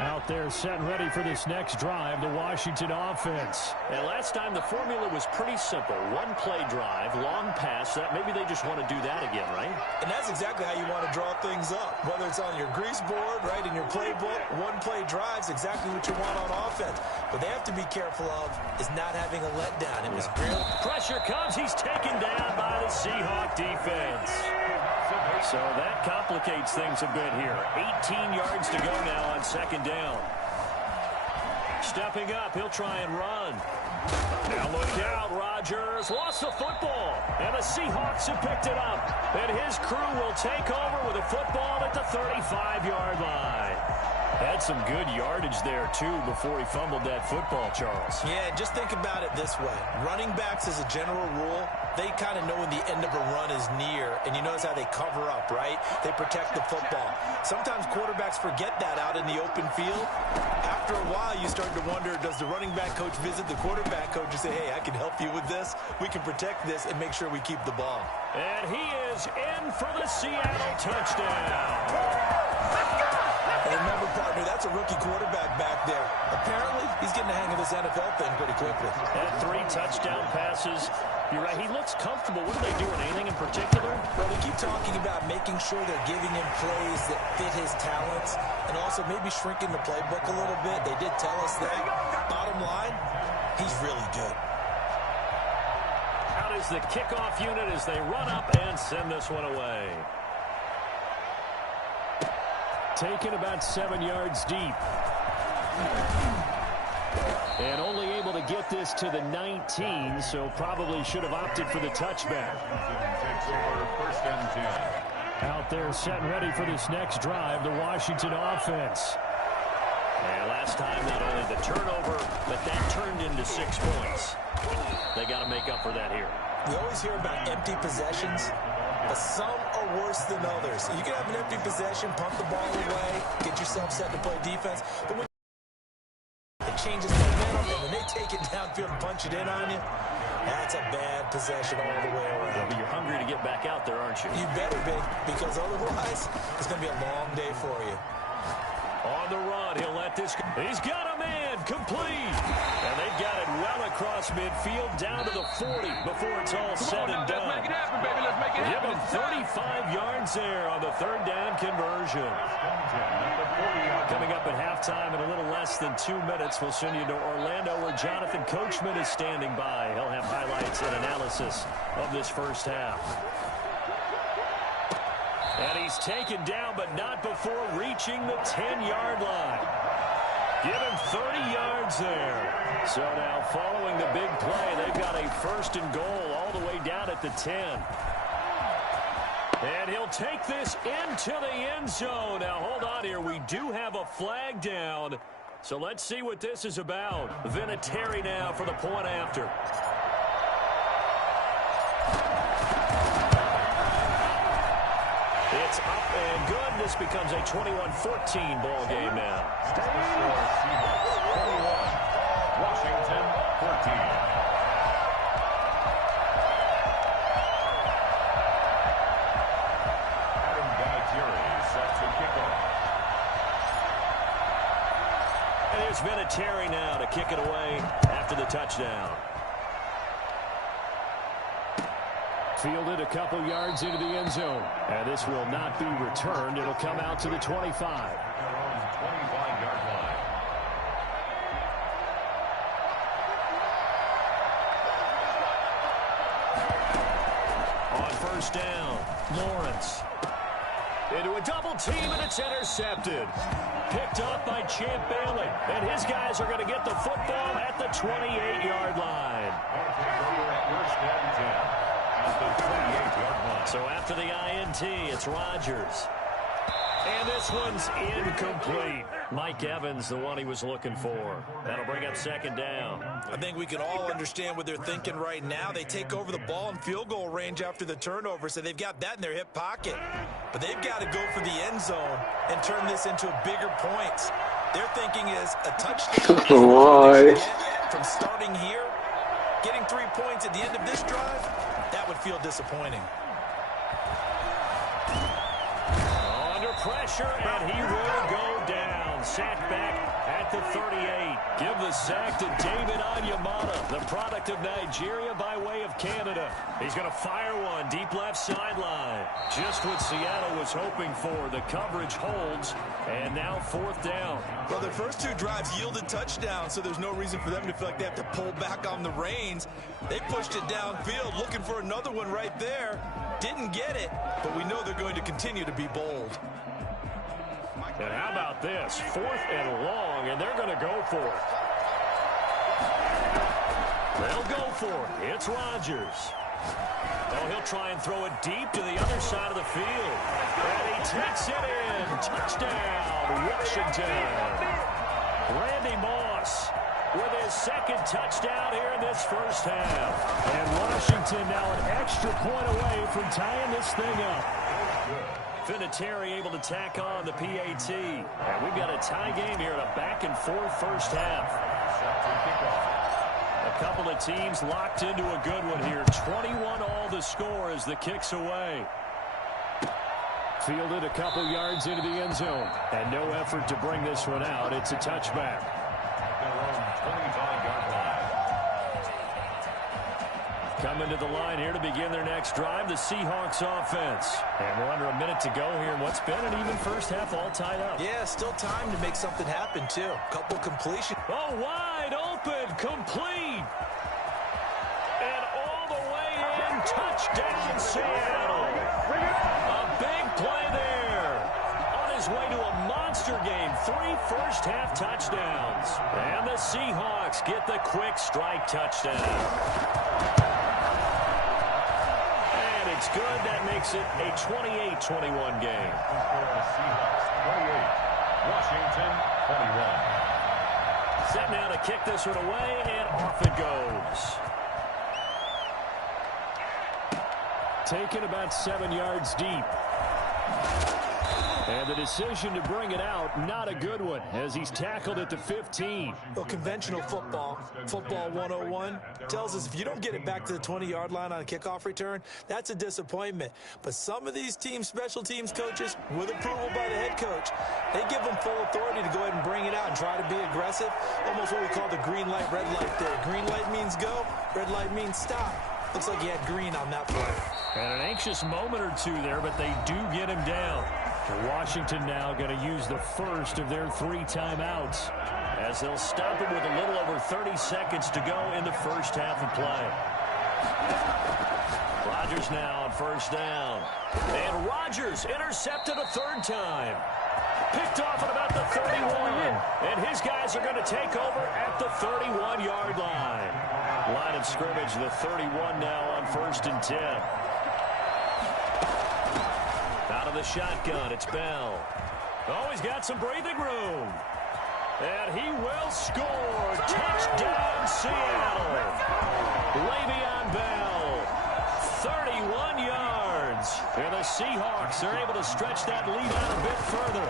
Out there set and ready for this next drive, the Washington offense. And last time the formula was pretty simple. One play drive, long pass. Maybe they just want to do that again, right? And that's exactly how you want to draw things up. Whether it's on your grease board, right, in your playbook, one play drive's exactly what you want on offense. What they have to be careful of is not having a letdown. It was real. Pressure comes. He's taken down by the Seahawk defense. So that complicates things a bit here. 18 yards to go now on second down. Stepping up, he'll try and run. Now look out, Rodgers lost the football. And the Seahawks have picked it up. And his crew will take over with a football at the 35-yard line. Had some good yardage there, too, before he fumbled that football, Charles. Yeah, just think about it this way. Running backs, as a general rule, they kind of know when the end of a run is near, and you notice how they cover up, right? They protect the football. Sometimes quarterbacks forget that out in the open field. After a while, you start to wonder, does the running back coach visit the quarterback coach and say, hey, I can help you with this? We can protect this and make sure we keep the ball. And he is in for the Seattle touchdown. And remember, partner, that's a rookie quarterback back there. Apparently, he's getting the hang of this NFL thing pretty quickly. And 3 touchdown passes. You're right, he looks comfortable. What are they doing, anything in particular? Well, they keep talking about making sure they're giving him plays that fit his talents and also maybe shrinking the playbook a little bit. They did tell us that. Bottom line, he's really good. Out is the kickoff unit as they run up and send this one away. Taken about 7 yards deep. And only able to get this to the 19, so probably should have opted for the touchback. Takes over first and 10. Out there set and ready for this next drive, the Washington offense. And last time, not only the turnover, but that turned into 6 points. They got to make up for that here. We always hear about empty possessions, but some are worse than others. You can have an empty possession, pump the ball away, get yourself set to play defense. But when punching in on you, that's a bad possession all the way around. Yeah, but you're hungry to get back out there, aren't you? You better be, because otherwise it's going to be a long day for you. On the run, he'll let this go. He's got a man, complete. And they've got it well across midfield, down to the 40 before it's all said and done. Let's make it happen, baby. Let's make it happen. Give him 35 yards there on the third down conversion. Coming up at halftime in a little less than 2 minutes, we'll send you to Orlando where Jonathan Coachman is standing by. He'll have highlights and analysis of this first half. And he's taken down, but not before reaching the 10-yard line. Give him 30 yards there. So now following the big play, they've got a first and goal all the way down at the 10. And he'll take this into the end zone. Now, hold on here. We do have a flag down. So let's see what this is about. Vinatieri now for the point after. It's up and good. This becomes a 21-14 ball game now. Seahawks 21, Washington 14. Adam Vinatieri set to kick off. And here's Vinatieri now to kick it away after the touchdown. Fielded a couple yards into the end zone. And this will not be returned. It'll come out to the 25. 25-yard line. On first down, Lawrence. Into a double team, and it's intercepted. Picked up by Champ Bailey. And his guys are going to get the football at the 28-yard line. So after the INT, it's Rodgers. And this one's incomplete. Mike Evans, the one he was looking for. That'll bring up second down. I think we can all understand what they're thinking right now. They take over the ball in field goal range after the turnover, so they've got that in their hip pocket. But they've got to go for the end zone and turn this into bigger points. Their thinking is a touchdown. Why? From starting here, getting 3 points at the end of this drive, that would feel disappointing. Under pressure, and he will go down. Sacked back at the 38. Give the sack to David Onyemata, the product of Nigeria by way of Canada. He's going to fire one deep left sideline. Just what Seattle was hoping for. The coverage holds, and now fourth down. Well, their first two drives yielded touchdowns, so there's no reason for them to feel like they have to pull back on the reins. They pushed it downfield, looking for another one right there. Didn't get it, but we know they're going to continue to be bold. And how about this? Fourth and long, and they're going to go for it. They'll go for it. It's Rodgers. Oh, he'll try and throw it deep to the other side of the field. And he takes it in. Touchdown, Washington. Randy Moss with his second touchdown here in this first half. And Washington now an extra point away from tying this thing up. Vinatieri able to tack on the PAT. And we've got a tie game here in a back-and-forth first half. A couple of teams locked into a good one here. 21 all the score as the kick's away. Fielded a couple yards into the end zone. And no effort to bring this one out. It's a touchback. Their own 25-yard line. Coming to the line here to begin their next drive, the Seahawks offense. And we're under a minute to go here in what's been an even first half all tied up. Yeah, still time to make something happen, too. Couple completion. Oh, wide open, complete. And all the way in, touchdown Seattle. A big play there. On his way to a monster game, 3 first-half touchdowns. And the Seahawks get the quick strike touchdown. It's good. That makes it a 28-21 game. Seahawks 28, Washington 21. Set now to kick this one away, and off it goes. Taken about 7 yards deep. And the decision to bring it out, not a good one, as he's tackled at the 15. Well, conventional football 101, tells us if you don't get it back to the 20-yard line on a kickoff return, that's a disappointment. But some of these teams, special teams coaches, with approval by the head coach, they give them full authority to go ahead and bring it out and try to be aggressive. Almost what we call the green light, red light there. Green light means go, red light means stop. Looks like he had green on that play. And an anxious moment or two there, but they do get him down. Washington now going to use the first of their 3 timeouts, as they'll stop him with a little over 30 seconds to go in the first half of play. Rodgers now on first down. And Rodgers intercepted a 3rd time. Picked off at about the 31. And his guys are going to take over at the 31-yard line. Line of scrimmage, the 31 now on 1st and 10. Out of the shotgun, it's Bell. Oh, he's got some breathing room. And he will score. Touchdown, Seattle. Le'Veon Bell, 31 yards. And the Seahawks are able to stretch that lead out a bit further.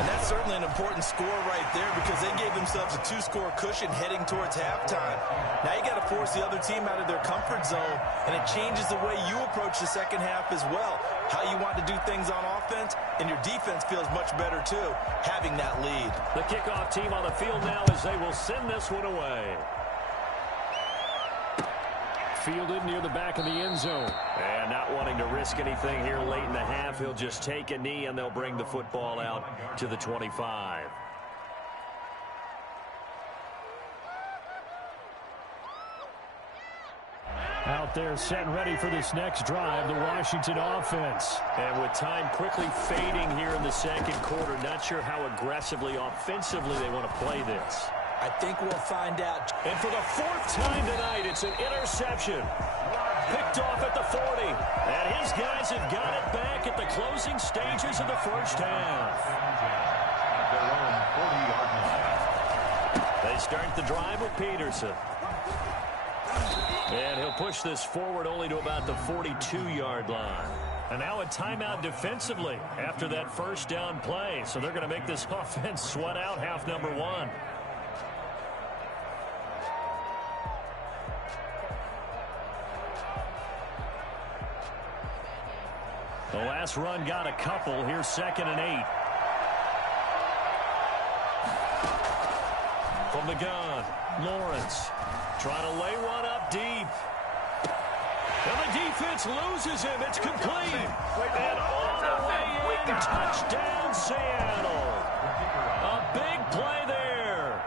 And that's certainly an important score right there because they gave themselves a 2-score cushion heading towards halftime. Now you got to force the other team out of their comfort zone, and it changes the way you approach the second half as well. How you want to do things on offense, and your defense feels much better too, having that lead. The kickoff team on the field now as they will send this one away. Fielded near the back of the end zone. And not wanting to risk anything here late in the half, he'll just take a knee and they'll bring the football out to the 25. Out there set and ready for this next drive, the Washington offense. And with time quickly fading here in the second quarter, not sure how aggressively, offensively they want to play this. I think we'll find out. And for the 4th time tonight, it's an interception. Picked off at the 40. And his guys have got it back at the closing stages of the first half. At their own 40-yard line. They start the drive with Peterson. And he'll push this forward only to about the 42-yard line. And now a timeout defensively after that first down play. So they're going to make this offense sweat out half number 1. The last run got a couple. Here's 2nd and 8. From the gun, Lawrence trying to lay one up deep. And the defense loses him. It's complete. And all the way in, touchdown Seattle. A big play there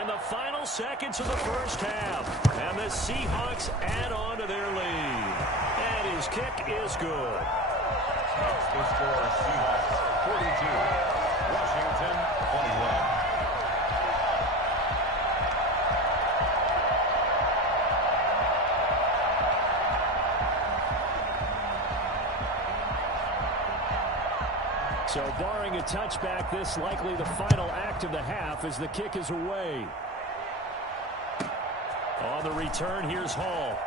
in the final seconds of the first half. And the Seahawks add on to their lead. And his kick is good. That's the score, Seahawks 42, Washington 21. So barring a touchback, this likely the final act of the half as the kick is away. On the return, here's Hall.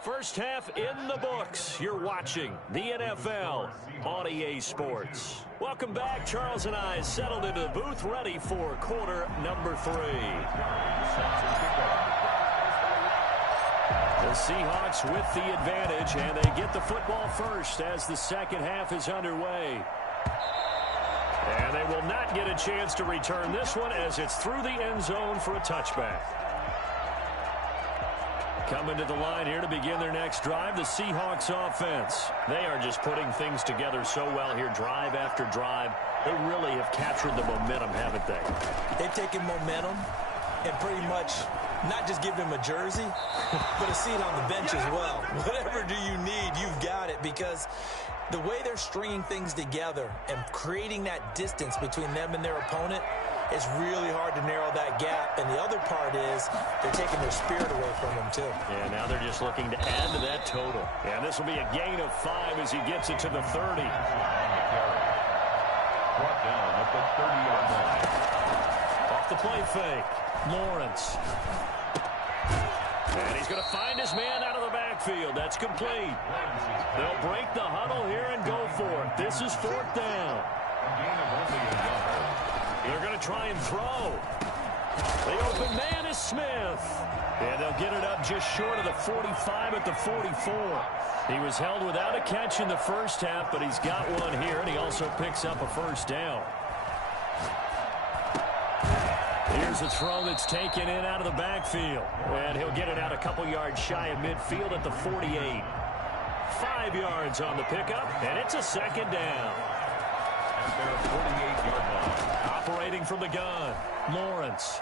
First half in the books. You're watching the NFL on EA Sports. Welcome back. Charles and I settled into the booth ready for quarter number 3. The Seahawks with the advantage, and they get the football first as the second half is underway. And they will not get a chance to return this one as it's through the end zone for a touchback. Coming to the line here to begin their next drive, the Seahawks offense. They are just putting things together so well here, drive after drive. They really have captured the momentum, haven't they? They've taken momentum and pretty much not just give him a jersey, but a seat on the bench as well. Whatever do you need, you've got it, because the way they're stringing things together and creating that distance between them and their opponent, it's really hard to narrow that gap. And the other part is they're taking their spirit away from them, too. Yeah, now they're just looking to add to that total. And this will be a gain of 5 as he gets it to the 30. Brought down at the 30-yard line. Off the play fake, Lawrence. And he's going to find his man out of the backfield. backfield. That's complete. They'll break the huddle here and go for it. This is 4th down. They're going to try and throw. The open man is Smith. And they'll get it up just short of the 45 at the 44. He was held without a catch in the first half, but he's got one here, and he also picks up a 1st down. Here's a throw that's taken in out of the backfield. And he'll get it out a couple yards shy of midfield at the 48. 5 yards on the pickup, and it's a 2nd down. At their 48-yard line. Operating from the gun, Lawrence.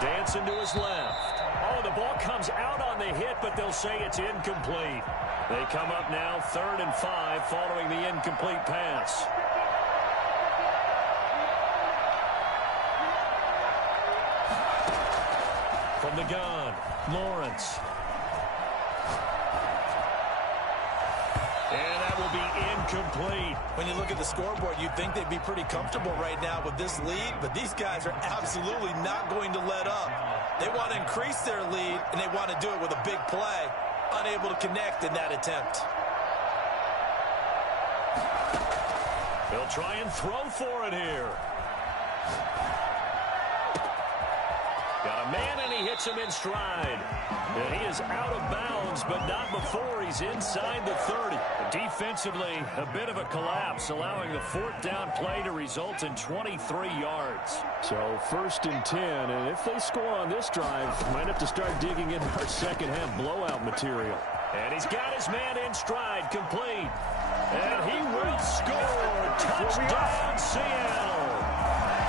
Dancing to his left. Oh, the ball comes out on the hit, but they'll say it's incomplete. They come up now 3rd and 5 following the incomplete pass. From the gun, Lawrence. And that will be incomplete. When you look at the scoreboard, you'd think they'd be pretty comfortable right now with this lead, but these guys are absolutely not going to let up. They want to increase their lead, and they want to do it with a big play. Unable to connect in that attempt. They'll try and throw for it here. Got a man, and he hits him in stride. And he is out of bounds, but not before he's inside the 30. Defensively, a bit of a collapse, allowing the 4th down play to result in 23 yards. So 1st and 10, and if they score on this drive, might have to start digging into our second half blowout material. And he's got his man in stride, complete. And he will score. Touchdown, Seattle.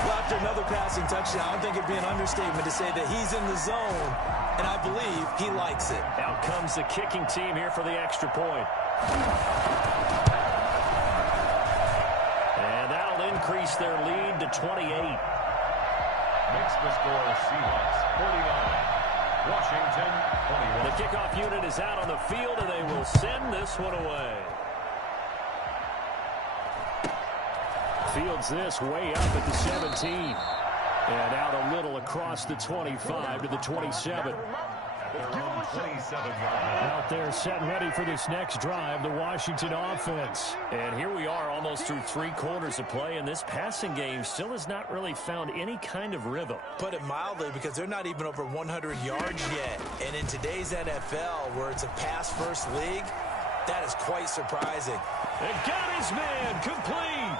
Well, after another passing touchdown, I don't think it'd be an understatement to say that he's in the zone, and I believe he likes it. Out comes the kicking team here for the extra point. And that'll increase their lead to 28. Makes the score Seahawks 49. Washington 21. The kickoff unit is out on the field, and they will send this one away. Fields this way up at the 17. And out a little across the 25 to the 27. Out there set and ready for this next drive, the Washington offense. And here we are almost through 3 quarters of play, and this passing game still has not really found any kind of rhythm. Put it mildly, because they're not even over 100 yards yet. And in today's NFL, where it's a pass-first league, that is quite surprising. And got his man complete.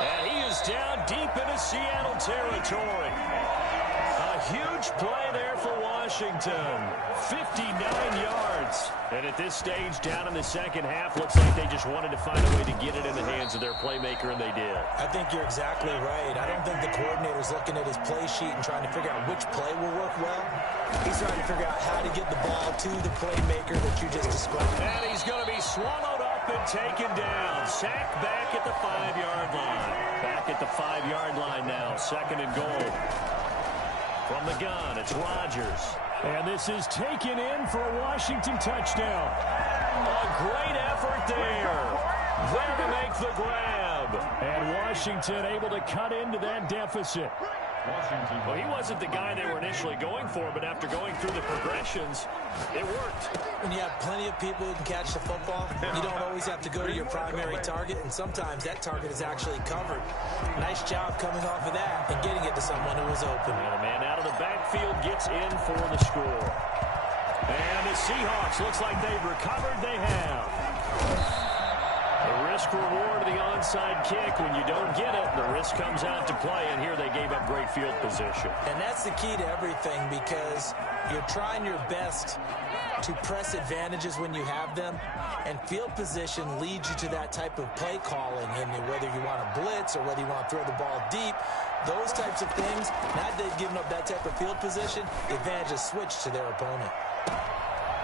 And he is down deep into Seattle territory. A huge play there for Washington. 59 yards. And at this stage, down in the second half, looks like they just wanted to find a way to get it in the hands of their playmaker, and they did. I think you're exactly right. I don't think the coordinator's looking at his play sheet and trying to figure out which play will work well. He's trying to figure out how to get the ball to the playmaker that you just described. And he's going to be swallowed up and taken down. Sacked back at the 5-yard line. Back at the 5-yard line now. 2nd and goal. From the gun, it's Rodgers. And this is taken in for a Washington touchdown. A great effort there. There to make the grab. And Washington able to cut into that deficit. Well, he wasn't the guy they were initially going for, but after going through the progressions, it worked. When you have plenty of people who can catch the football, you don't always have to go to your primary target, and sometimes that target is actually covered. Nice job coming off of that and getting it to someone who was open. And a man out of the backfield gets in for the score. And the Seahawks, looks like they've recovered. They have. The risk-reward of the onside kick. When you don't get it, the risk comes out to play, and here they gave up great field position. And that's the key to everything, because you're trying your best to press advantages when you have them, and field position leads you to that type of play calling. And whether you want to blitz or whether you want to throw the ball deep, those types of things, now that they've given up that type of field position, the advantage is switched to their opponent.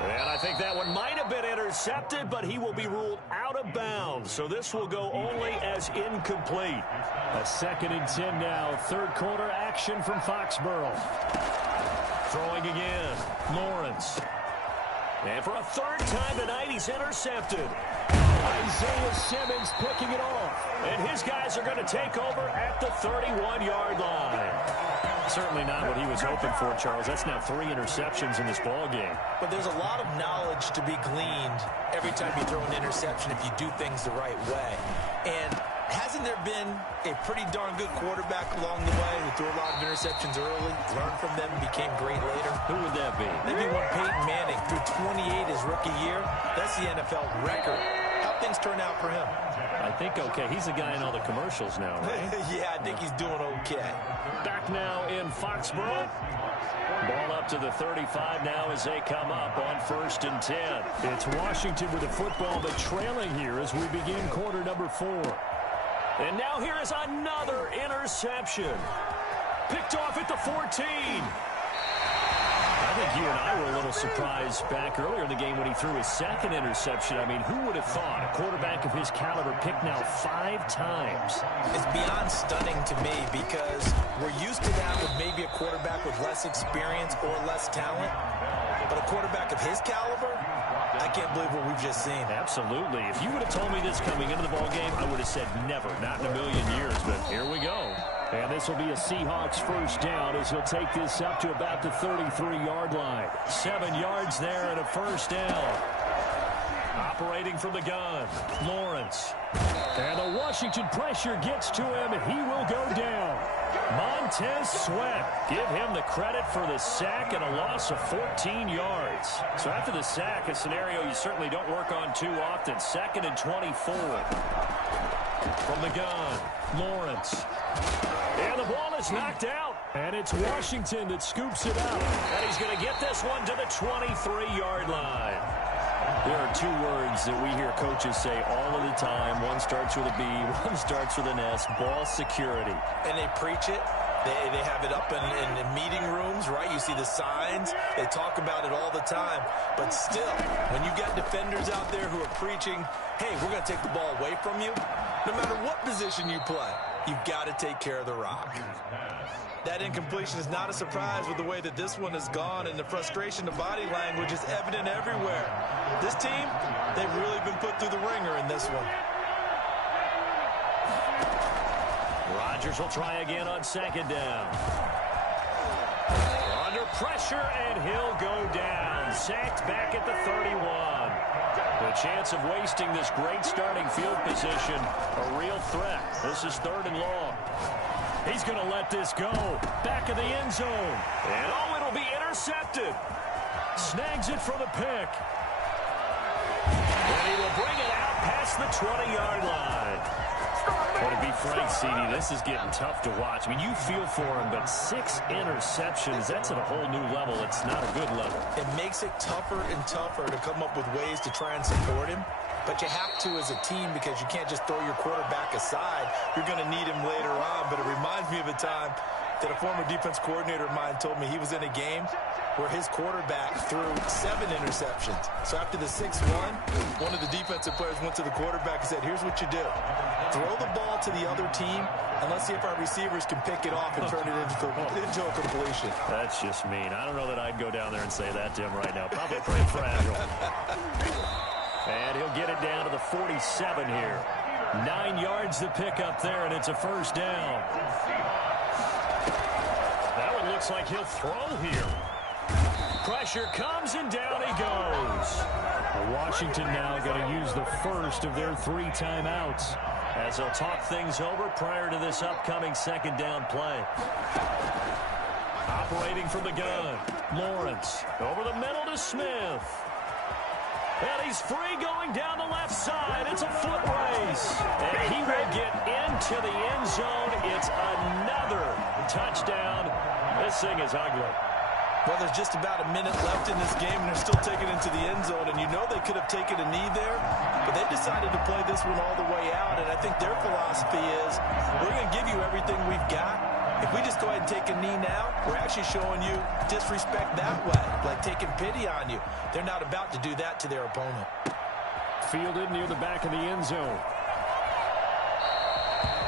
And I think that one might have been intercepted, but he will be ruled out of bounds. So this will go only as incomplete. A 2nd and 10 now. 3rd quarter action from Foxborough. Throwing again. Lawrence. And for a 3rd time tonight, he's intercepted. Isaiah Simmons picking it off. And his guys are going to take over at the 31-yard line. Certainly not what he was hoping for, Charles. That's now 3 interceptions in this ball game. But there's a lot of knowledge to be gleaned every time you throw an interception if you do things the right way. And hasn't there been a pretty darn good quarterback along the way who threw a lot of interceptions early, learned from them, and became great later? Who would that be? Maybe one Peyton Manning threw 28 his rookie year. That's the NFL record. How things turn out for him? I think okay. He's the guy in all the commercials now, right? Yeah, I think he's doing okay. Back now in Foxborough. Ball up to the 35 now as they come up on 1st and 10. It's Washington with the football, but trailing here as we begin quarter number 4. And now here is another interception. Picked off at the 14. I think you and I were a little surprised back earlier in the game when he threw his second interception. I mean, who would have thought a quarterback of his caliber picked now 5 times? It's beyond stunning to me because we're used to that with maybe a quarterback with less experience or less talent. But a quarterback of his caliber, I can't believe what we've just seen. Absolutely. If you would have told me this coming into the ballgame, I would have said never, not in a million years. But here we go. And this will be a Seahawks first down as he'll take this up to about the 33-yard line. 7 yards there and a first down. Operating from the gun, Lawrence. And the Washington pressure gets to him, and he will go down. Montez Sweat. Give him the credit for the sack and a loss of 14 yards. So after the sack, a scenario you certainly don't work on too often. 2nd and 24. From the gun, Lawrence. And the ball is knocked out. And it's Washington that scoops it up. And he's going to get this one to the 23-yard line. There are 2 words that we hear coaches say all of the time. One starts with a B, one starts with an S, ball security. And they preach it. They have it up in meeting rooms, right? You see the signs. They talk about it all the time. But still, when you got defenders out there who are preaching, hey, we're going to take the ball away from you, no matter what position you play, you've got to take care of the rock. That incompletion is not a surprise with the way that this one has gone, and the frustration of body language is evident everywhere. This team, they've really been put through the ringer in this one. Rodgers will try again on 2nd down. Under pressure, and he'll go down. Sacked back at the 31. The chance of wasting this great starting field position, a real threat. This is 3rd and long. He's going to let this go. Back of the end zone. And oh, it'll be intercepted. Snags it for the pick. And he will bring it out past the 20-yard line. Well, to be frank, CD, this is getting tough to watch. I mean, you feel for him, but 6 interceptions, that's at a whole new level. It's not a good level. It makes it tougher and tougher to come up with ways to try and support him. But you have to as a team because you can't just throw your quarterback aside. You're going to need him later on. But it reminds me of a time that a former defense coordinator of mine told me he was in a game where his quarterback threw 7 interceptions. So after the 6th one of the defensive players went to the quarterback and said, here's what you do. Throw the ball to the other team, and let's see if our receivers can pick it off and turn it into a completion. That's just mean. I don't know that I'd go down there and say that to him right now. Probably pretty fragile. And he'll get it down to the 47 here. 9 yards to pick up there, and it's a first down. That one looks like he'll throw here. Pressure comes, and down he goes. Washington now going to use the first of their 3 timeouts as they'll talk things over prior to this upcoming 2nd down play. Operating from the gun, Lawrence over the middle to Smith. And he's free going down the left side. It's a foot race. And he will get into the end zone. It's another touchdown. This thing is ugly. Well, there's just about a minute left in this game, and they're still taking it into the end zone. And you know they could have taken a knee there, but they decided to play this one all the way out. And I think their philosophy is, we're going to give you everything we've got. If we just go ahead and take a knee now, we're actually showing you disrespect that way, like taking pity on you. They're not about to do that to their opponent. Fielded near the back of the end zone.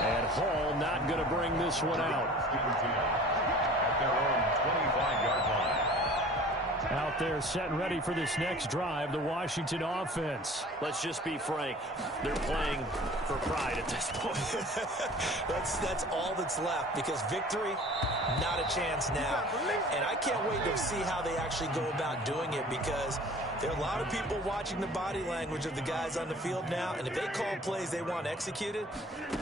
And Hall not going to bring this one out. At their own 25-yard line. Out there set and ready for this next drive, the Washington offense. Let's just be frank. They're playing for pride at this point. That's all that's left, because victory, not a chance now. And I can't wait to see how they actually go about doing it, because there are a lot of people watching the body language of the guys on the field now, and if they call plays they want executed,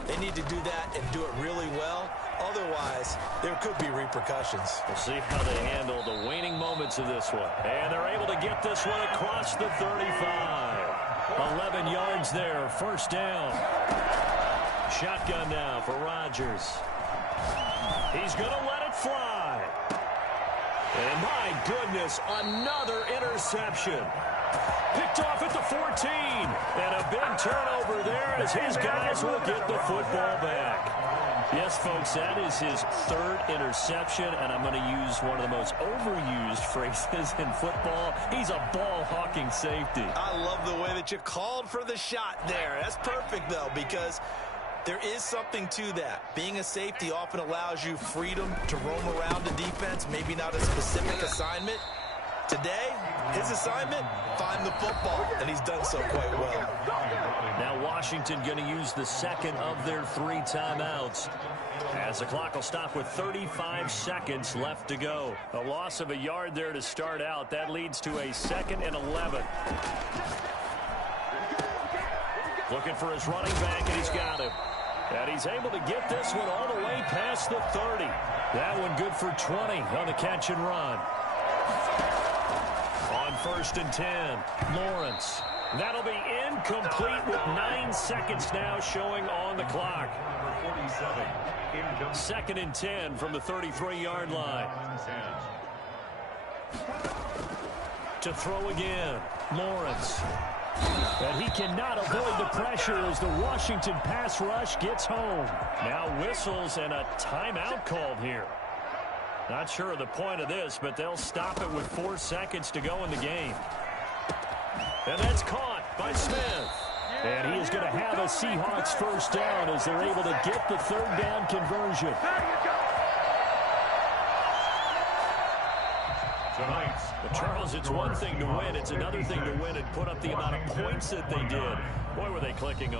they need to do that and do it really well. Otherwise, there could be repercussions. We'll see how they handle the waning moments of this one. And they're able to get this one across the 35. 11 yards there, first down. Shotgun now for Rodgers. He's going to let it fly. And my goodness, another interception. Picked off at the 14. And a big turnover there as his guys will get the football back. Yes, folks, that is his third interception, and I'm going to use one of the most overused phrases in football. He's a ball-hawking safety. I love the way that you called for the shot there. That's perfect, though, because there is something to that. Being a safety often allows you freedom to roam around the defense, maybe not a specific assignment. Today, his assignment, find the football, and he's done so quite well. Now Washington going to use the second of their 3 timeouts, as the clock will stop with 35 seconds left to go. A loss of a yard there to start out. That leads to a 2nd and 11. Looking for his running back, and he's got him. And he's able to get this one all the way past the 30. That one good for 20 on the catch and run. On 1st and 10, Lawrence. That'll be incomplete with 9 seconds now showing on the clock. 2nd and 10 from the 33-yard line. To throw again, Lawrence. And he cannot avoid the pressure as the Washington pass rush gets home. Now whistles and a timeout called here. Not sure of the point of this, but they'll stop it with 4 seconds to go in the game. And that's caught by Smith. And he is going to have a Seahawks first down as they're able to get the 3rd down conversion. But Charles, it's one thing to win. It's another thing to win and put up the amount of points that they did. Boy, were they clicking on.